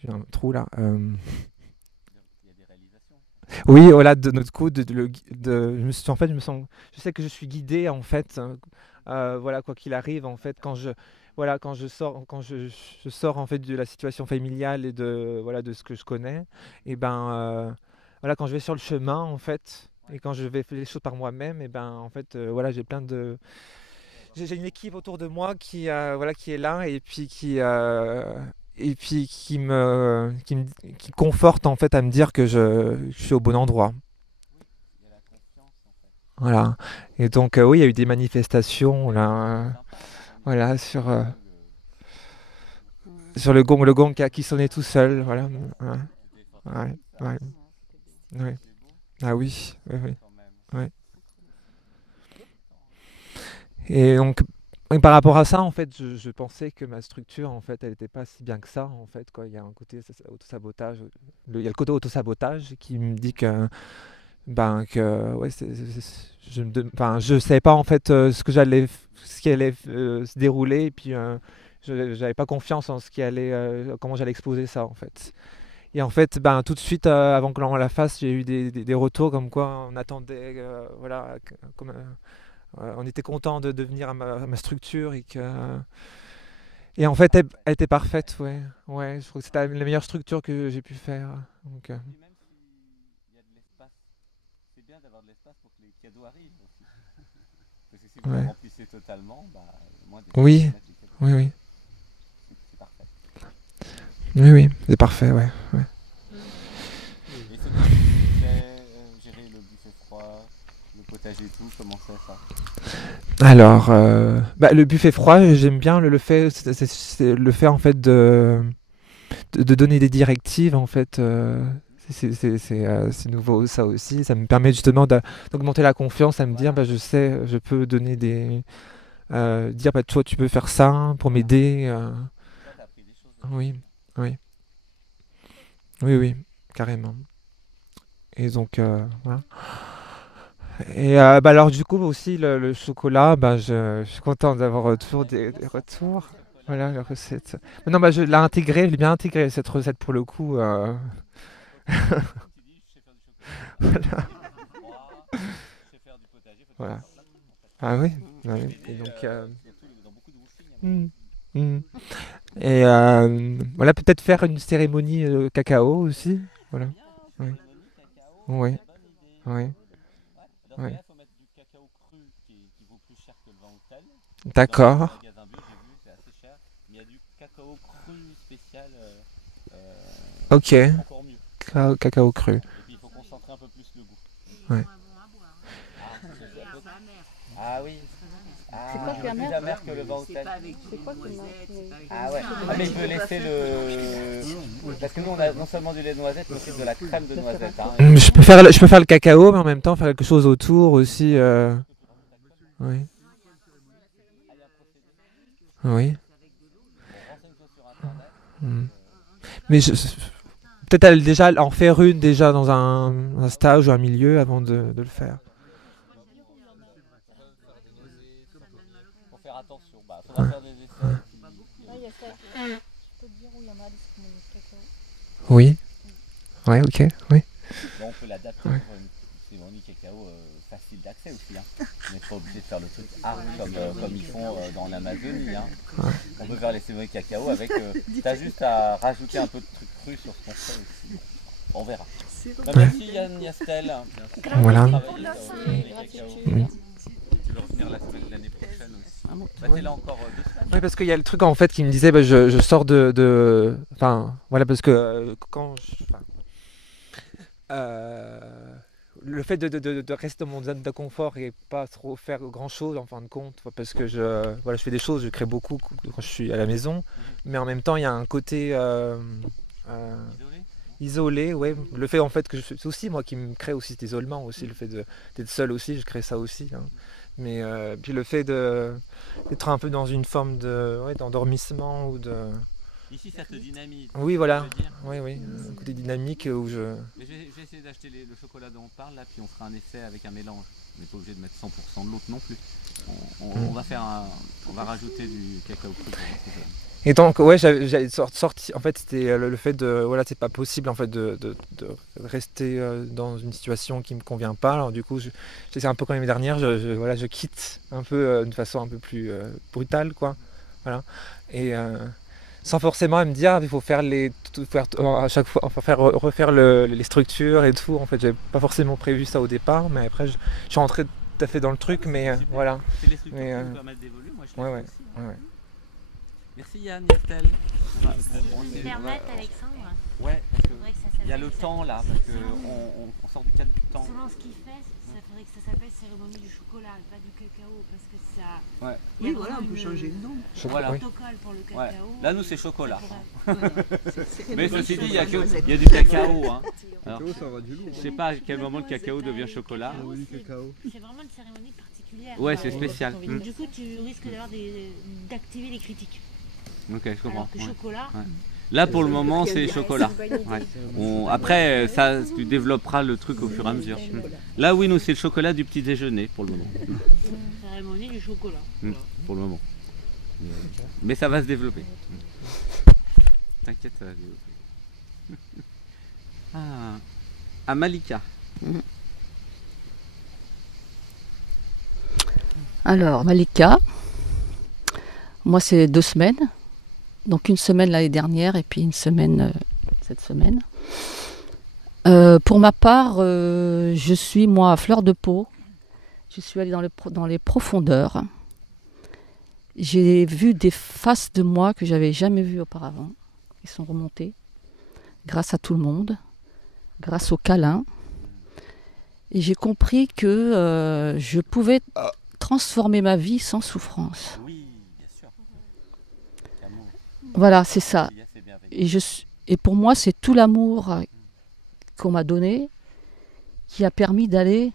j'ai un trou là. Oui, voilà, de notre coup, je sais que je suis guidé en fait, voilà, quoi qu'il arrive en fait, quand je sors en fait de la situation familiale et de ce que je connais, et ben voilà, quand je vais sur le chemin en fait, et quand je vais faire les choses par moi-même, et ben en fait voilà, j'ai une équipe autour de moi qui est là, et puis qui conforte en fait à me dire que je suis au bon endroit. Voilà. Et donc oui, il y a eu des manifestations là, voilà, sur le gong qui sonnait tout seul, voilà. Ouais, ouais, ouais. Ah oui, oui, oui, ouais. Et donc, par rapport à ça, en fait, je pensais que ma structure, en fait, elle n'était pas si bien que ça, en fait, quoi. Il y a un côté autosabotage, il y a le côté autosabotage qui me dit que, ouais, je savais pas, en fait, ce qui allait se dérouler, et puis j'avais pas confiance en comment j'allais exposer ça, en fait. Et en fait, tout de suite, avant que l'on la fasse, j'ai eu des retours comme quoi on attendait, voilà, on était content de venir à ma structure, et en fait, elle était parfaite, ouais. Ouais, je trouve que c'était la meilleure structure que j'ai pu faire. Donc, c'est bien d'avoir de l'espace pour que les cadeaux arrivent aussi. Parce que si vous le remplissez totalement, moins de oui, oui, oui. C'est parfait. Oui, oui, c'est parfait, ouais. Ouais. Et c'est quoi le budget, gérer le buffet froid, le potager et tout, comment c'est ça? Alors, le buffet froid, j'aime bien le fait, c'est le fait en fait de donner des directives en fait. C'est nouveau ça aussi. Ça me permet justement d'augmenter la confiance, à me dire, je sais, je peux donner dire, toi tu peux faire ça pour m'aider. Oui, oui, oui, oui, carrément. Et donc voilà. Et alors du coup aussi le chocolat, je suis content d'avoir toujours des retours. Voilà la recette. Mais non, je l'ai intégré, je l'ai bien intégré cette recette pour le coup. Voilà. Voilà. Ah oui. Ouais. Et donc et voilà, peut-être faire une cérémonie cacao aussi. Voilà. Oui. Oui. Oui. Ouais. Il faut mettre du cacao cru qui vaut plus cher que le vin hôtel. D'accord. Dans le magasin bio, j'ai vu, c'est assez cher. Mais il y a du cacao cru spécial. Ok. Encore mieux. Cacao cru. Et puis il faut concentrer un peu plus le goût. Ouais. Ah oui. C'est quoi qui est amer? Plus amer que le vin au sel. C'est quoi qui est Ah ouais. Ah mais je veux laisser le... Parce que nous on a non seulement du lait de noisette, mais aussi de la crème de noisette. Hein. Je peux faire le cacao, mais en même temps faire quelque chose autour aussi. Oui. Oui. Mais peut-être déjà en faire une déjà dans un stage ou un milieu avant de le faire. Faut faire attention. Bah, faudra faire des essais. Oui. Ouais, ok. Oui. Bon, on peut l'adapter pour une cérémonie cacao facile d'accès aussi. Hein. On n'est pas obligé de faire le truc hard comme ils font dans l'Amazonie. Hein. Ouais. On peut faire les cérémonies cacao avec. T'as juste à rajouter un peu de trucs crus sur ce qu'on fait aussi. On verra. Bah, merci Yann Yastel. Voilà. Tu veux revenir l'année prochaine aussi. Bah, t'es là encore 2 semaines. Oui, parce qu'il y a le truc en fait qui me disait je sors de... Enfin, voilà, parce que quand le fait de rester dans mon zone de confort et pas trop faire grand chose en fin de compte, parce que je fais des choses, je crée beaucoup quand je suis à la maison, mais en même temps il y a un côté isolé, ouais. Le fait en fait que c'est aussi moi qui me crée aussi cet isolement aussi, le fait d'être seul aussi, je crée ça aussi. Hein. Mais puis le fait d'être un peu dans une forme d'endormissement ou de... Ici ça te dynamise. Oui voilà, oui, un côté dynamique où je... Mais j'ai essayé d'acheter le chocolat dont on parle là, puis on fera un essai avec un mélange. On n'est pas obligé de mettre 100% de l'autre non plus. On va rajouter du cacao cru. Et donc ouais, j'avais sorti, en fait c'était le fait de, voilà, c'est pas possible en fait de rester dans une situation qui me convient pas. Alors du coup, j'essaie un peu comme l'année dernière, je quitte un peu d'une façon un peu plus brutale quoi. Voilà. Et sans forcément me dire il faut faire à chaque fois refaire les structures et tout. En fait, j'avais pas forcément prévu ça au départ, mais après je suis rentré tout à fait dans le truc, mais voilà. C'est les structures qui nous permettent d'évoluer, moi je ouais. Merci Yann, Yastel. On peut permettre, Alexandre. Ouais, parce que il y a le temps là, parce qu'on sort du cadre du temps. Selon ce qu'il fait, ça faudrait que ça s'appelle cérémonie du chocolat et pas du cacao, parce que ça... Ouais. Oui, voilà, on peut changer le nom. Voilà. Protocole pour le cacao. Ouais. Là, nous, c'est chocolat. C'est mais ceci dit, il y a du cacao. Hein. Alors, je sais pas à quel moment le cacao devient chocolat. C'est vraiment une cérémonie particulière. Ouais, c'est spécial. Donc, du coup, tu risques d'activer les critiques. Ok, je comprends. Alors que chocolat... Ouais. Là, pour le moment, c'est chocolat. Ouais. Après, tu développeras le truc au fur et à mesure. Là, oui, nous, c'est le chocolat du petit déjeuner pour le moment. Cérémonie du chocolat. Pour le moment. Mais ça va se développer. T'inquiète, ça va se développer. À Malika. Alors, Malika, moi, c'est 2 semaines. Donc 1 semaine l'année dernière et puis 1 semaine cette semaine. Pour ma part, je suis moi à fleur de peau. Je suis allée dans les profondeurs. J'ai vu des faces de moi que j'avais jamais vues auparavant. Ils sont remontées grâce à tout le monde, grâce au câlin. Et j'ai compris que je pouvais transformer ma vie sans souffrance. Voilà, c'est ça. Et pour moi, c'est tout l'amour qu'on m'a donné qui a permis d'aller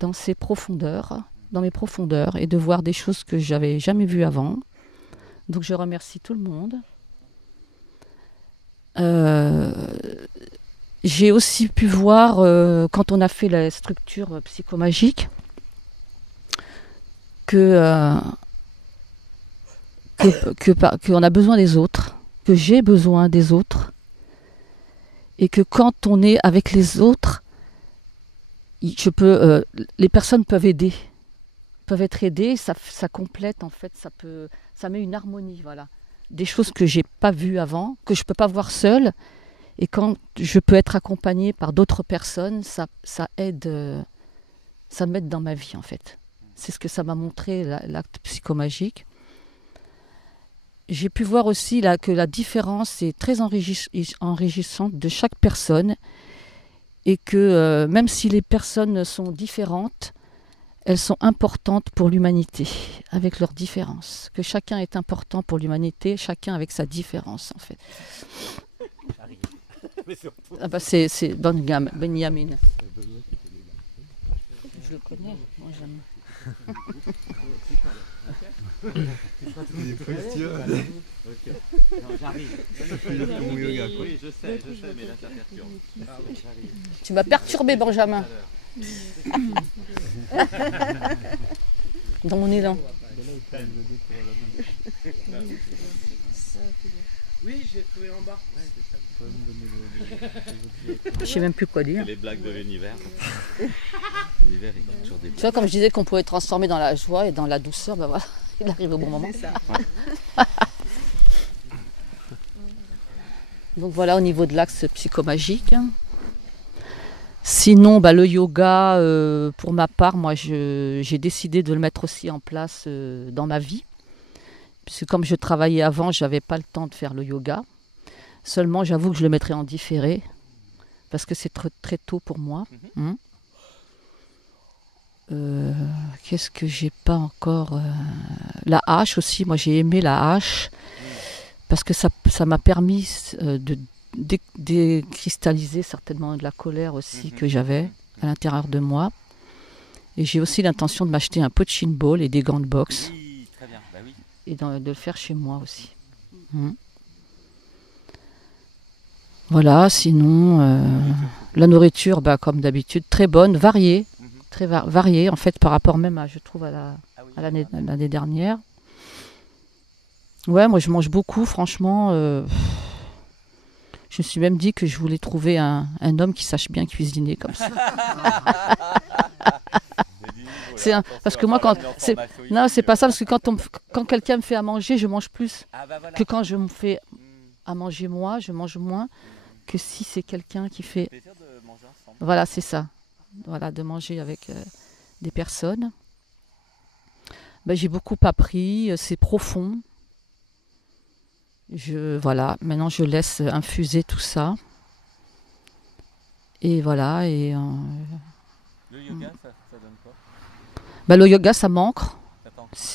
dans ces profondeurs, dans mes profondeurs, et de voir des choses que j'avais jamais vues avant. Donc je remercie tout le monde. J'ai aussi pu voir, quand on a fait la structure psychomagique, qu'on a besoin des autres, que j'ai besoin des autres, et que quand on est avec les autres, les personnes peuvent être aidées, ça complète en fait, ça met une harmonie, voilà, des choses que j'ai pas vues avant, que je peux pas voir seule, et quand je peux être accompagnée par d'autres personnes, ça aide, ça m'aide dans ma vie en fait. C'est ce que ça m'a montré l'acte psychomagique. J'ai pu voir aussi que la différence est très enrichissante de chaque personne et que même si les personnes sont différentes, elles sont importantes pour l'humanité, avec leurs différences. Que chacun est important pour l'humanité, chacun avec sa différence, en fait. Ah bah c'est Benjamin. Je le connais, moi j'aime. Ok. Non, j'arrive. Oui, je sais, mais là ça perturbe. Tu m'as perturbé, Benjamin. Dans mon élan. Oui, j'ai trouvé en bas. Je sais même plus quoi dire. Les blagues de l'univers. L'univers est toujours des blagues. Tu vois, comme je disais qu'on pouvait transformer dans la joie et dans la douceur, ben voilà, il arrive au bon moment. C'est ça. Ouais. Donc voilà au niveau de l'axe psychomagique. Sinon, bah, le yoga, pour ma part, moi j'ai décidé de le mettre aussi en place dans ma vie. Puisque comme je travaillais avant, je n'avais pas le temps de faire le yoga. Seulement, j'avoue que je le mettrai en différé. Parce que c'est très tôt pour moi. Qu'est-ce que j'ai pas encore La hache aussi, moi j'ai aimé la hache. Parce que ça m'a permis de décristalliser certainement de la colère aussi que j'avais à l'intérieur de moi. Et j'ai aussi l'intention de m'acheter un punching ball et des gants de boxe. Oui, très bien, bah oui. Et de le faire chez moi aussi. Voilà, sinon, la nourriture, bah, comme d'habitude, très bonne, variée. Très variée, en fait, par rapport même, je trouve, à l'année dernière. Ouais, moi je mange beaucoup, franchement. Je me suis même dit que je voulais trouver un homme qui sache bien cuisiner comme ça. Parce que moi, non, c'est pas ça, parce que quand quelqu'un me fait à manger, je mange plus. Que quand je me fais à manger moi, je mange moins que si c'est quelqu'un qui fait. Voilà, c'est ça. Voilà, de manger avec des personnes. Ben, j'ai beaucoup appris, c'est profond. Voilà, maintenant je laisse infuser tout ça. Et voilà. Et, le yoga, ça donne quoi? Bah, le yoga, ça manque.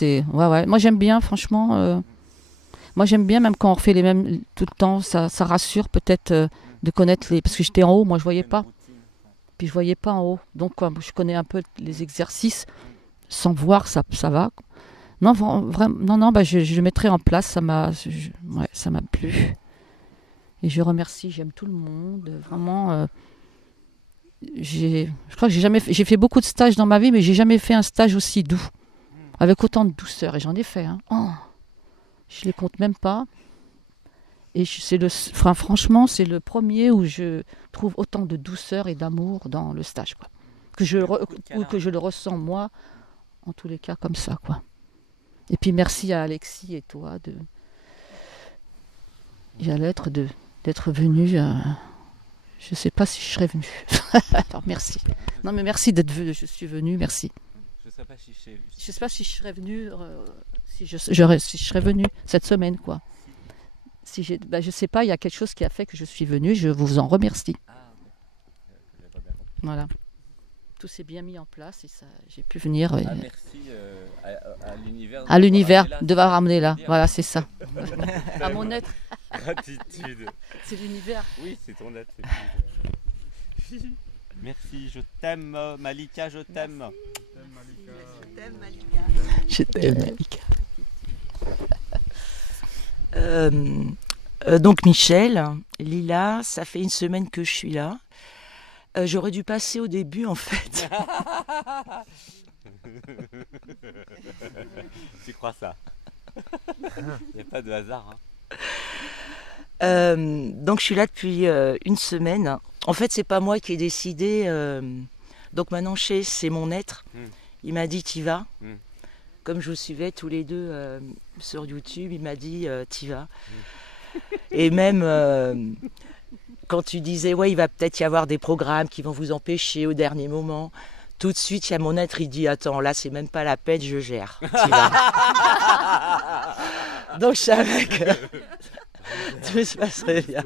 Ouais. Moi j'aime bien, franchement. Moi j'aime bien, même quand on refait les mêmes tout le temps, ça rassure peut-être de connaître les. Parce que j'étais en haut, moi je voyais pas. Puis je voyais pas en haut. Donc je connais un peu les exercices. Sans voir, ça va. Non, vraiment, non, bah, je le mettrai en place, ça m'a plu. Et je remercie, j'aime tout le monde, vraiment. Je crois que j'ai fait beaucoup de stages dans ma vie, mais j'ai jamais fait un stage aussi doux, avec autant de douceur. Et j'en ai fait. Je les compte même pas. Et franchement, c'est le premier où je trouve autant de douceur et d'amour dans le stage, quoi. Ou que je le ressens moi, en tous les cas comme ça, quoi. Et puis merci à Alexis et toi et à l'être d'être venu. Je ne sais pas si je serais venue. Alors merci. Non mais merci d'être venu. Je suis venue. Merci. Je sais pas si je sais pas si je serais venue. Si je serais venue cette semaine, quoi. Je sais pas. Il y a quelque chose qui a fait que je suis venue. Je vous en remercie. Voilà. Tout s'est bien mis en place et ça, j'ai pu venir. Merci à l'univers. À l'univers de va ramener là. Voilà, c'est ça. À mon être. Gratitude. C'est l'univers. Oui, c'est ton être. Merci, je t'aime, Malika, je t'aime. Je t'aime, Malika. Je t'aime, Malika. Donc Michel, Lila, ça fait une semaine que je suis là. J'aurais dû passer au début en fait. Tu crois ça? Il n'y a pas de hasard. Donc je suis là depuis une semaine. En fait, c'est pas moi qui ai décidé. Donc maintenant, c'est mon être. Il m'a dit t'y vas. Comme je vous suivais tous les deux sur YouTube, il m'a dit t'y vas. Et même quand tu disais ouais, il va peut-être y avoir des programmes qui vont vous empêcher au dernier moment. Tout de suite, il y a mon être, il dit attends, là c'est même pas la peine, je gère. T'y vas. Donc je savais que tout se passerait bien.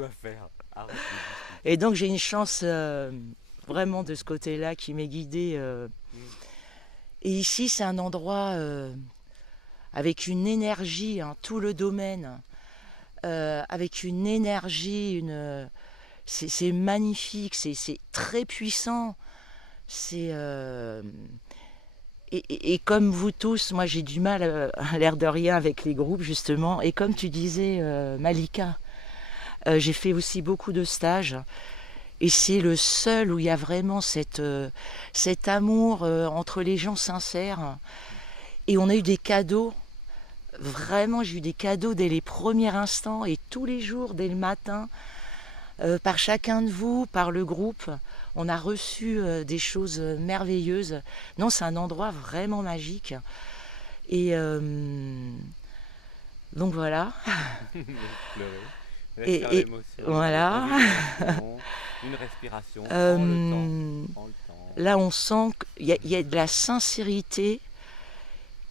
Et donc j'ai une chance vraiment de ce côté-là qui m'est guidée. Et ici, c'est un endroit avec une énergie, hein, tout le domaine, avec une énergie, c'est magnifique, c'est très puissant. C'est et comme vous tous, moi j'ai du mal, à l'air de rien, avec les groupes justement. Et comme tu disais, Malika, j'ai fait aussi beaucoup de stages. Et c'est le seul où il y a vraiment cet amour entre les gens sincères. Et on a eu des cadeaux. Vraiment, j'ai eu des cadeaux dès les premiers instants et tous les jours, dès le matin, par chacun de vous, par le groupe. On a reçu des choses merveilleuses. Non, c'est un endroit vraiment magique. Et donc voilà. Et voilà. Une respiration. Prends le temps. Là, on sent qu'il y a de la sincérité.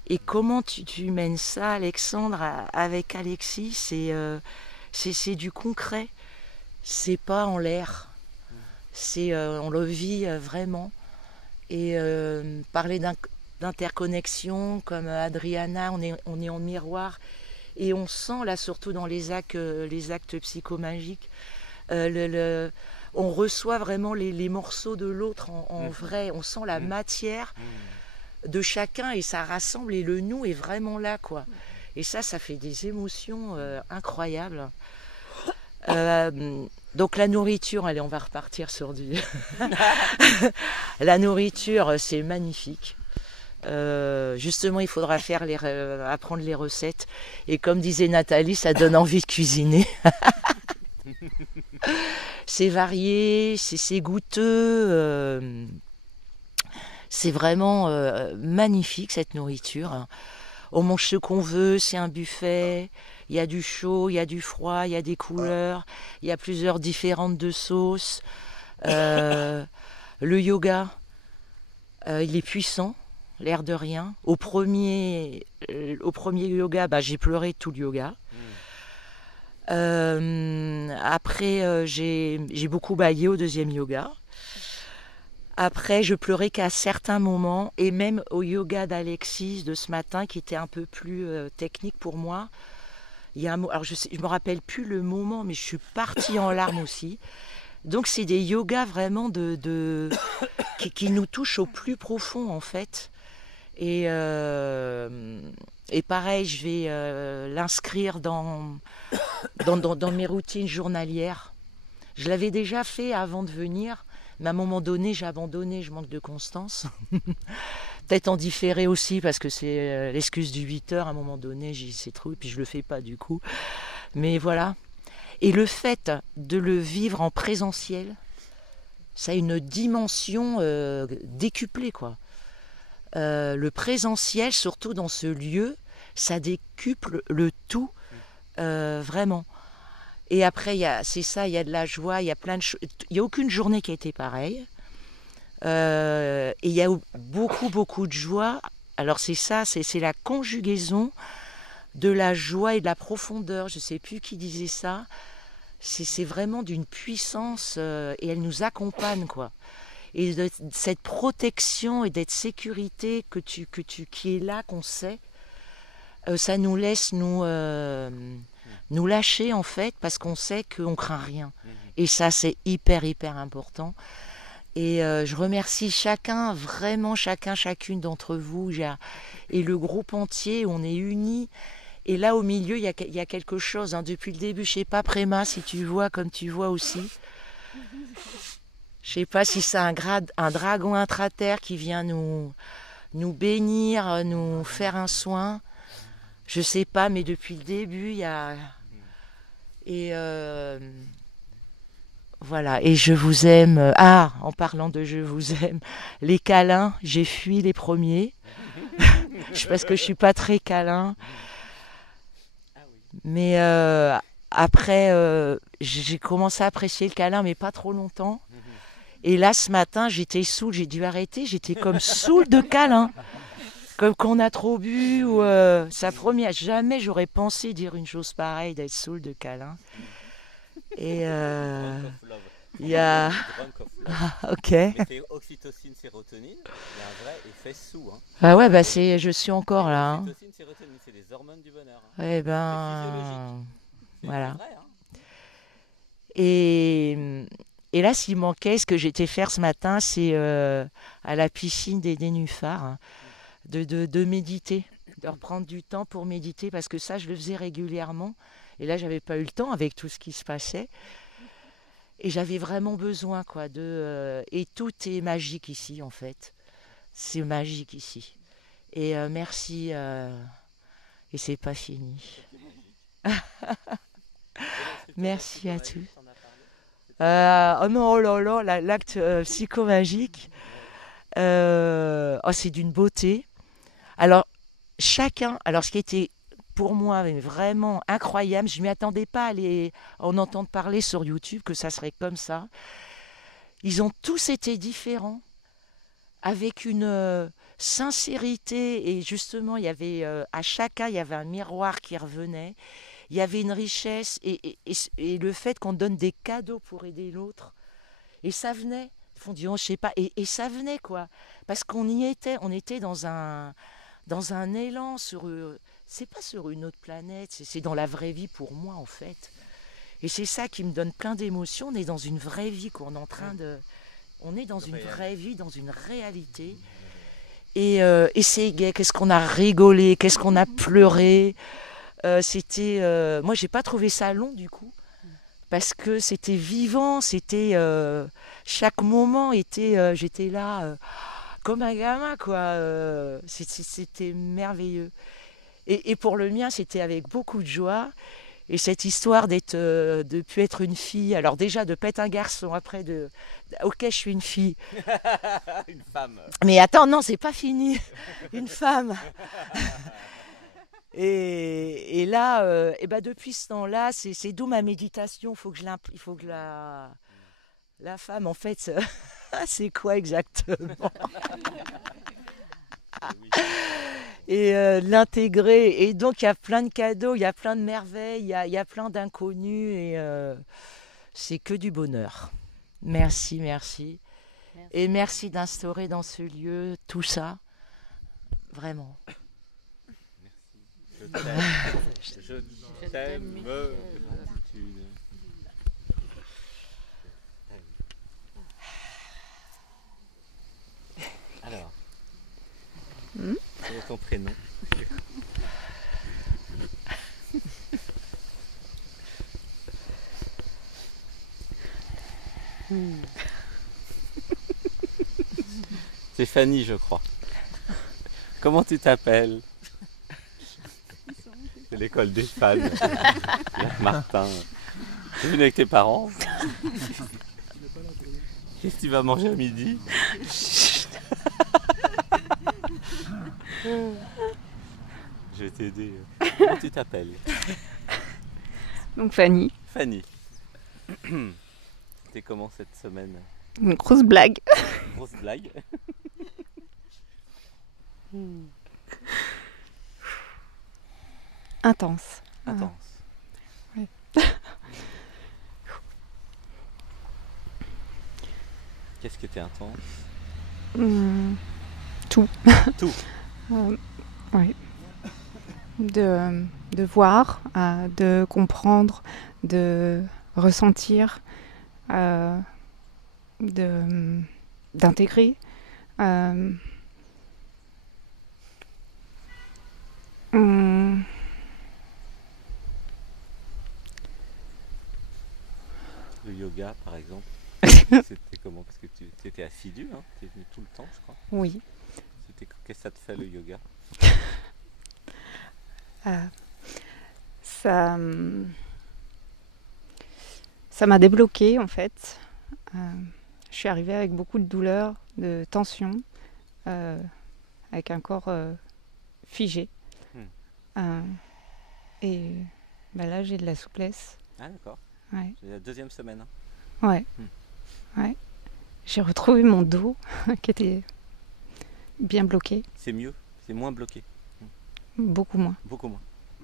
Et comment tu mènes ça, Alexandre, avec Alexis, c'est du concret. C'est pas en l'air. On le vit vraiment. Et parler d'interconnexion, comme Adriana, on est en miroir. Et on sent, là, surtout dans les actes psychomagiques, on reçoit vraiment les morceaux de l'autre en vrai. On sent la matière de chacun et ça rassemble, et le nous est vraiment là, quoi. Et ça fait des émotions incroyables. Donc la nourriture, allez, on va repartir sur du... La nourriture, c'est magnifique. Justement, il faudra apprendre les recettes. Et comme disait Nathalie, ça donne envie de cuisiner. C'est varié, c'est goûteux. C'est vraiment magnifique, cette nourriture. On mange ce qu'on veut, c'est un buffet. Il y a du chaud, il y a du froid, il y a des couleurs, il y a plusieurs différentes de sauces. Le yoga, il est puissant, l'air de rien. Au premier yoga, j'ai pleuré tout le yoga. Après, j'ai beaucoup baillé au deuxième yoga. Après, je pleurais qu'à certains moments, et même au yoga d'Alexis de ce matin, qui était un peu plus technique pour moi. Il y a alors je me rappelle plus le moment, mais je suis partie en larmes aussi. Donc c'est des yogas vraiment qui nous touchent au plus profond, en fait. Et pareil, je vais l'inscrire dans mes routines journalières. Je l'avais déjà fait avant de venir, mais à un moment donné, j'ai abandonné, je manque de constance. Peut-être en différé aussi, parce que c'est l'excuse du 8 heures, à un moment donné, c'est trop, et puis je le fais pas du coup. Mais voilà. Et le fait de le vivre en présentiel, ça a une dimension décuplée, quoi. Le présentiel, surtout dans ce lieu, ça décuple le tout, vraiment. Et après, il y a de la joie, il y a plein de choses. Il n'y a aucune journée qui a été pareille. Et il y a beaucoup de joie. Alors c'est la conjugaison de la joie et de la profondeur. Je ne sais plus qui disait ça. C'est vraiment d'une puissance et elle nous accompagne, quoi. Et cette protection et cette sécurité qui est là, qu'on sait, ça nous laisse nous lâcher, en fait, parce qu'on sait qu'on craint rien. Et ça, c'est hyper important. Et je remercie chacune d'entre vous, et le groupe entier, on est unis. Et là, au milieu, il y a quelque chose, hein, depuis le début. Je sais pas, Préma, si tu vois comme tu vois aussi. Je sais pas si c'est un dragon intraterre qui vient nous bénir, nous faire un soin. Je sais pas, mais depuis le début, il y a... Et voilà, et je vous aime. Ah, en parlant de je vous aime, les câlins, j'ai fui les premiers. Parce que je suis pas très câlin. Mais après, j'ai commencé à apprécier le câlin, mais pas trop longtemps. Et là, ce matin, j'étais saoule, j'ai dû arrêter. J'étais comme saoule de câlin. Comme qu'on a trop bu. Ou sa première. Jamais j'aurais pensé dire une chose pareille, d'être saoule de câlin. Et Il y a... Drunk of love. Ah, ok. L'effet oxytocine, sérotonine, il y a un vrai effet sous. Hein. Ah ouais, bah je suis encore là. Hein. L'oxytocine, sérotonine, c'est les hormones du bonheur. Hein. Eh ben, c'est physiologique. voilà. C'est vrai, hein. Et là, s'il manquait, ce que j'étais faire ce matin, c'est à la piscine des nénuphars, hein, de méditer, de reprendre du temps pour méditer, parce que ça, je le faisais régulièrement. Et là, j'avais pas eu le temps avec tout ce qui se passait. Et j'avais vraiment besoin, quoi, et tout est magique ici, en fait. C'est magique ici. Et merci. Et c'est pas fini. Merci à tous. Oh non, oh là là, l'acte psychomagique. Oh, c'est d'une beauté. Alors, ce qui était pour moi vraiment incroyable, je ne m'y attendais pas à en entendre parler sur YouTube, que ça serait comme ça. Ils ont tous été différents, avec une sincérité, et justement, il y avait, à chacun, il y avait un miroir qui revenait. Il y avait une richesse, et le fait qu'on donne des cadeaux pour aider l'autre. Et ça venait, ils font dire, oh, je sais pas, et ça venait, quoi. Parce qu'on y était, on était dans un élan c'est pas sur une autre planète, c'est dans la vraie vie pour moi, en fait. Et c'est ça qui me donne plein d'émotions. On est dans une vraie vie, quoi. On est dans une vraie vie, dans une réalité. Et c'est gai, qu'est-ce qu'on a rigolé, qu'est-ce qu'on a pleuré. Moi, j'ai pas trouvé ça long, du coup. Parce que c'était vivant, chaque moment était, j'étais là comme un gamin, quoi. C'était merveilleux. Et pour le mien, c'était avec beaucoup de joie. Et cette histoire de pu être une fille, alors déjà de pas être un garçon, après ok, je suis une fille. Une femme. Mais attends, non, c'est pas fini. Une femme. Et là, depuis ce temps-là, c'est d'où ma méditation. Il faut que la femme, en fait, c'est quoi exactement? Et l'intégrer. Et donc, il y a plein de cadeaux, il y a plein de merveilles, il y a plein d'inconnus. Et c'est que du bonheur. Merci, merci. Et merci d'instaurer dans ce lieu tout ça. Vraiment. Je t'aime. Alors, quel est ton prénom? C'est Fanny, je crois. Comment tu t'appelles? C'est l'école des fans. Martin. Tu es venu avec tes parents? Qu'est-ce que tu vas manger à midi? Je vais t'aider. Comment tu t'appelles? Donc Fanny. Fanny. C'était comment cette semaine? Une grosse blague. Grosse blague. Intense. Intense. Ouais. Qu'est-ce qui était intense? Tout. Tout. Oui. De voir, de comprendre, de ressentir, d'intégrer. Le yoga, par exemple. C'était comment? Parce que tu étais assidue, hein? Tu es venue tout le temps, je crois. Oui. Qu'est-ce que ça te fait, le yoga? Ça m'a débloqué, en fait. Je suis arrivée avec beaucoup de douleur, de tension, avec un corps figé. Et là, j'ai de la souplesse. Ah, d'accord. Ouais. C'est la deuxième semaine. Hein. Ouais. Ouais. J'ai retrouvé mon dos qui était bien bloqué. C'est mieux, c'est moins bloqué. Beaucoup moins. Beaucoup moins.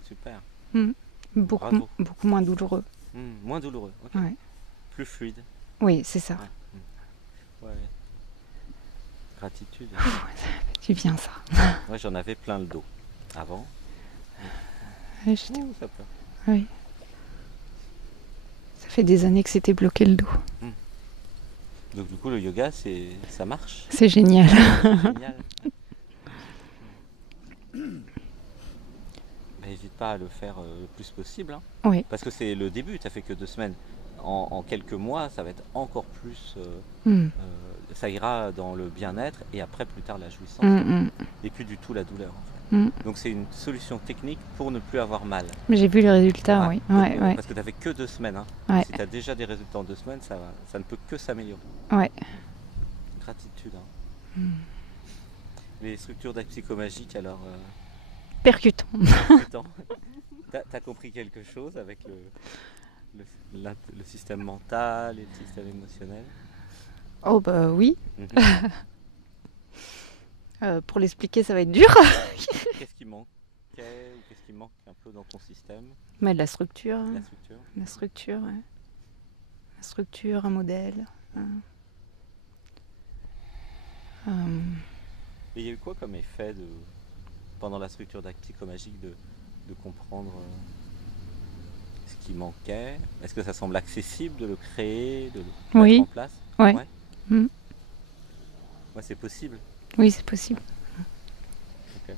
Super. Beaucoup moins douloureux. Moins douloureux. Okay. Ouais. Plus fluide. Oui, c'est ça. Ouais. Gratitude. Ça fait du bien, ça. Moi, j'en avais plein le dos avant. Ouais, Ça peut. oui. Ça fait des années que c'était bloqué le dos. Donc du coup, le yoga, ça marche. C'est génial. C'est génial. N'hésite pas à le faire le plus possible. Hein. Oui. Parce que c'est le début, tu n'as fait que 2 semaines. En quelques mois, ça va être encore plus... ça ira dans le bien-être et après, plus tard, la jouissance. Et plus du tout la douleur. En fait. Donc c'est une solution technique pour ne plus avoir mal. Mais j'ai vu les résultats, oui. Parce que tu n'as fait que 2 semaines. Hein. Ouais. Si tu as déjà des résultats en 2 semaines, ça ne peut que s'améliorer. Ouais. Gratitude. Hein. Les structures d'actes psychomagiques, alors... Percutant. T'as compris quelque chose avec le système mental et le système émotionnel? Oh bah oui. Pour l'expliquer, ça va être dur. Qu'est-ce qui manquait ou qu'est-ce qui manque un peu dans ton système? Mais de la structure. La structure. La structure, ouais. La structure, un modèle. Et il y a eu quoi comme effet pendant la structure d'acte psychomagique de comprendre ce qui manquait? Est-ce que ça semble accessible de le créer, de le mettre en place? Ouais. Ouais, c'est possible. Oui, c'est possible. Ok.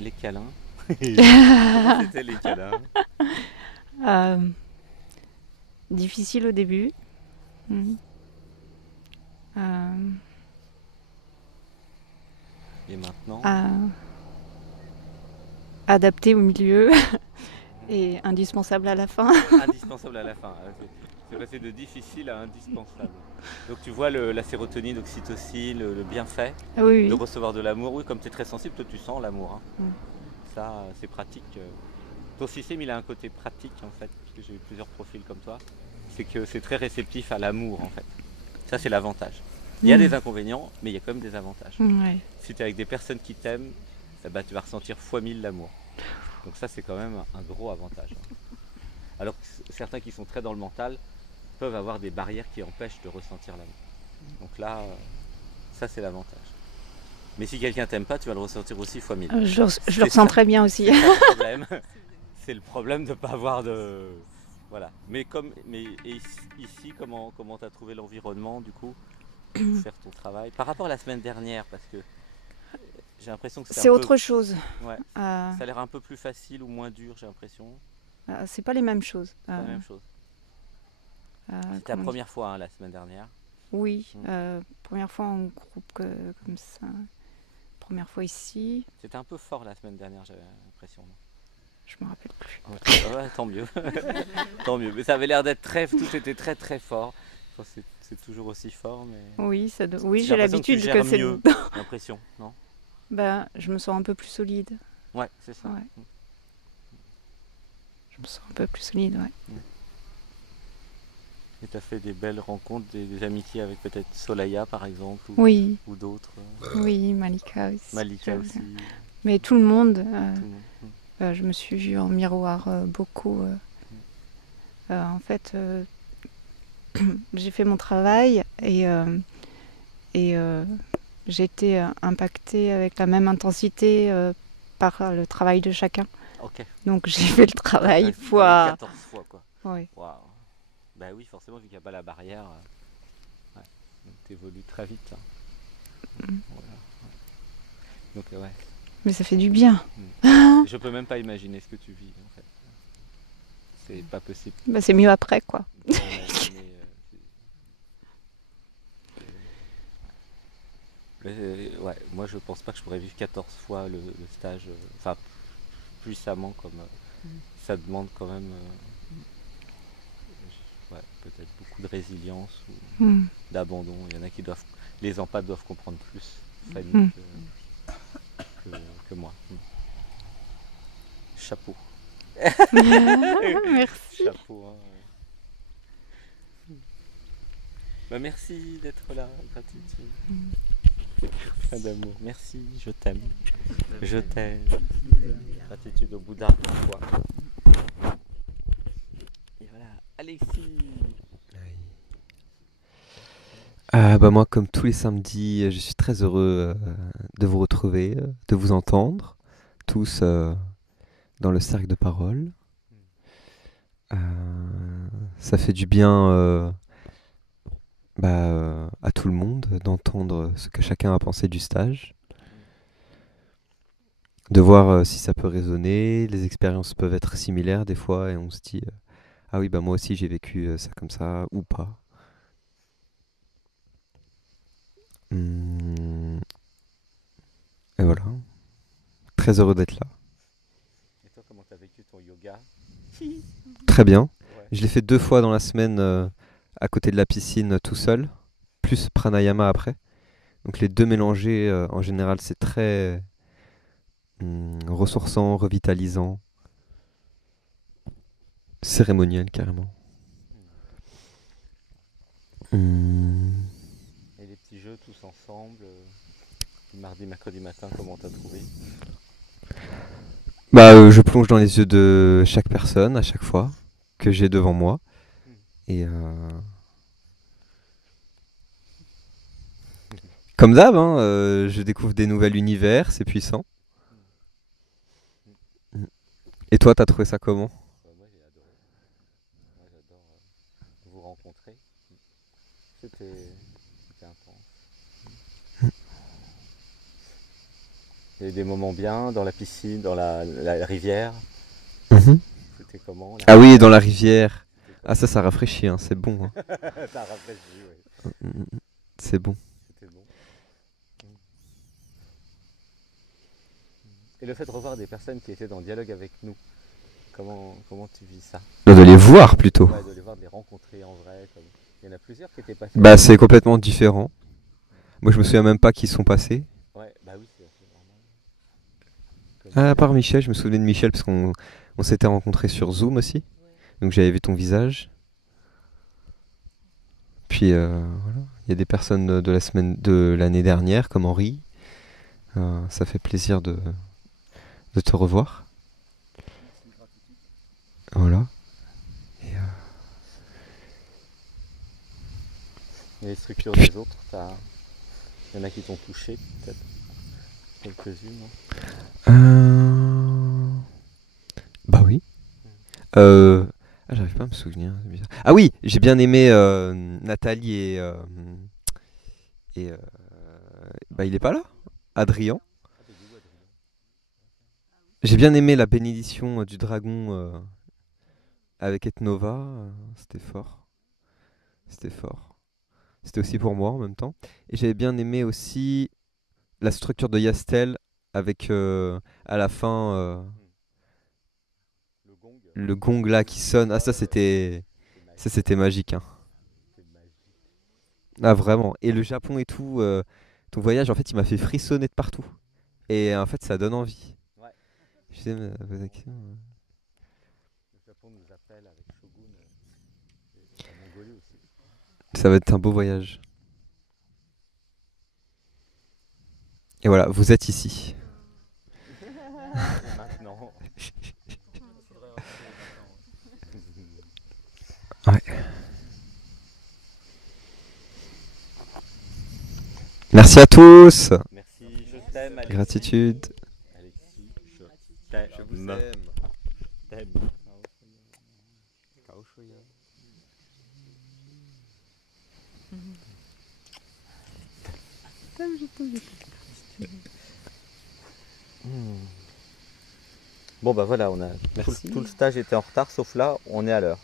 Les câlins. C'était les câlins. Difficile au début. Et maintenant adapté au milieu et indispensable à la fin. Indispensable à la fin. C'est passé de difficile à indispensable. Donc tu vois la sérotonine, l'oxytocine, le bienfait de recevoir de l'amour. Oui, comme tu es très sensible, toi tu sens l'amour. Hein. Ça, c'est pratique. Ton système, il a un côté pratique en fait, parce que j'ai eu plusieurs profils comme toi. C'est que c'est très réceptif à l'amour en fait. Ça, c'est l'avantage. Il y a des inconvénients, mais il y a quand même des avantages. Ouais. Si tu es avec des personnes qui t'aiment, tu vas ressentir x1000 l'amour. Donc ça, c'est quand même un gros avantage. Alors que certains qui sont très dans le mental peuvent avoir des barrières qui empêchent de ressentir l'amour. Donc là, ça, c'est l'avantage. Mais si quelqu'un t'aime pas, tu vas le ressentir aussi x1000. Je le ressens très bien aussi. C'est le problème. C'est le problème de ne pas avoir de... Voilà. Mais ici, comment tu as trouvé l'environnement, du coup, pour faire ton travail par rapport à la semaine dernière, parce que j'ai l'impression que c'est autre chose. Ouais. Ça a l'air un peu plus facile ou moins dur, j'ai l'impression. C'est pas les mêmes choses. C'est pas la même chose. C'était la première fois, hein, la semaine dernière. Oui, première fois en groupe comme ça. Première fois ici. C'était un peu fort la semaine dernière, j'avais l'impression. Je me rappelle plus. Ouais, tant mieux. Tant mieux. Mais ça avait l'air d'être tout était très très fort. C'est toujours aussi fort, mais... Oui, oui, j'ai l'habitude que c'est mieux, l'impression, non? Ben, je me sens un peu plus solide. Ouais, c'est ça. Ouais. Je me sens un peu plus solide, ouais. Et tu as fait des belles rencontres, des amitiés avec peut-être Solaya par exemple, ou d'autres. Oui, Malika aussi. Malika aussi. Mais tout le monde, je me suis vue en miroir beaucoup. En fait, j'ai fait mon travail et j'ai été impactée avec la même intensité par le travail de chacun. Okay. Donc j'ai fait le travail fois 14 fois quoi. Oui. Wow. Bah oui, forcément, vu qu'il n'y a pas la barrière, tu évolues très vite. Hein. Voilà. Donc ouais. Mais ça fait du bien. Je peux même pas imaginer ce que tu vis en fait. C'est pas possible. Bah, c'est mieux après quoi. Ouais, moi je pense pas que je pourrais vivre 14 fois le stage, enfin puissamment comme ça demande quand même peut-être beaucoup de résilience ou d'abandon. Il y en a qui doivent, les empathes doivent comprendre plus Fanny que moi. Chapeau. Merci. Chapeau. Hein. Bah, merci d'être là, gratitude. Plein d'amour. Merci, je t'aime. Je t'aime. Gratitude au Bouddha pour toi. Alexis. Moi, comme tous les samedis, je suis très heureux de vous retrouver, de vous entendre, tous dans le cercle de parole. Ça fait du bien à tout le monde d'entendre ce que chacun a pensé du stage, de voir si ça peut résonner. Les expériences peuvent être similaires des fois et on se dit ah oui, moi aussi j'ai vécu ça comme ça ou pas. Et voilà, très heureux d'être là. Et toi, comment t'as vécu ton yoga? Très bien. Ouais. Je l'ai fait 2 fois dans la semaine à côté de la piscine tout seul, plus pranayama après. Donc les deux mélangés, en général, c'est très ressourçant, revitalisant, cérémoniel carrément. Et les petits jeux tous ensemble, mardi, mercredi matin, comment t'as trouvé? Je plonge dans les yeux de chaque personne à chaque fois que j'ai devant moi. Et comme d'hab, je découvre des nouveaux univers, c'est puissant. Et toi, t'as trouvé ça comment? Moi j'ai adoré. Moi j'adore vous rencontrer. C'était intense. Il y a eu des moments bien dans la piscine, dans la rivière. C'était comment là? Ah oui, dans la rivière. Ah ça rafraîchit, c'est bon. Ça rafraîchit, oui. C'est bon. C'était bon. Et le fait de revoir des personnes qui étaient dans le dialogue avec nous, comment tu vis ça? De les voir plutôt. Ouais, de les voir, de les rencontrer en vrai. Il y en a plusieurs qui étaient passés. C'est complètement différent. Moi je me souviens même pas qui sont passés. Ouais, bah oui, c'est à part Michel, je me souvenais de Michel parce qu'on s'était rencontrés sur Zoom aussi. Donc j'avais vu ton visage. Puis voilà, il y a des personnes de l'année dernière comme Henri. Ça fait plaisir de te revoir. Voilà. Et les structures des autres, il y en a qui t'ont touché peut-être? Quelques-unes, non? Bah oui. J'arrive pas à me souvenir. C'est bizarre. Ah oui, j'ai bien aimé Nathalie et il est pas là, Adrien. J'ai bien aimé la bénédiction du dragon avec Ethnova. C'était fort. C'était fort. C'était aussi pour moi en même temps. Et j'avais bien aimé aussi la structure de Yastel avec à la fin le gong là qui sonne. Ah ça c'était magique. Ah vraiment. Et le Japon et tout, ton voyage en fait il m'a fait frissonner de partout. Et en fait ça donne envie. Ouais. Je sais, Le Japon nous appelle avec Shogun et la Mongolie aussi. Ça va être un beau voyage. Et voilà, vous êtes ici. Maintenant. Ouais. Merci à tous. Merci, je t'aime, Alexis. Gratitude. Alexis, je t'aime. Je vous aime. T'aime. Bon bah voilà, tout le stage était en retard, sauf là, on est à l'heure.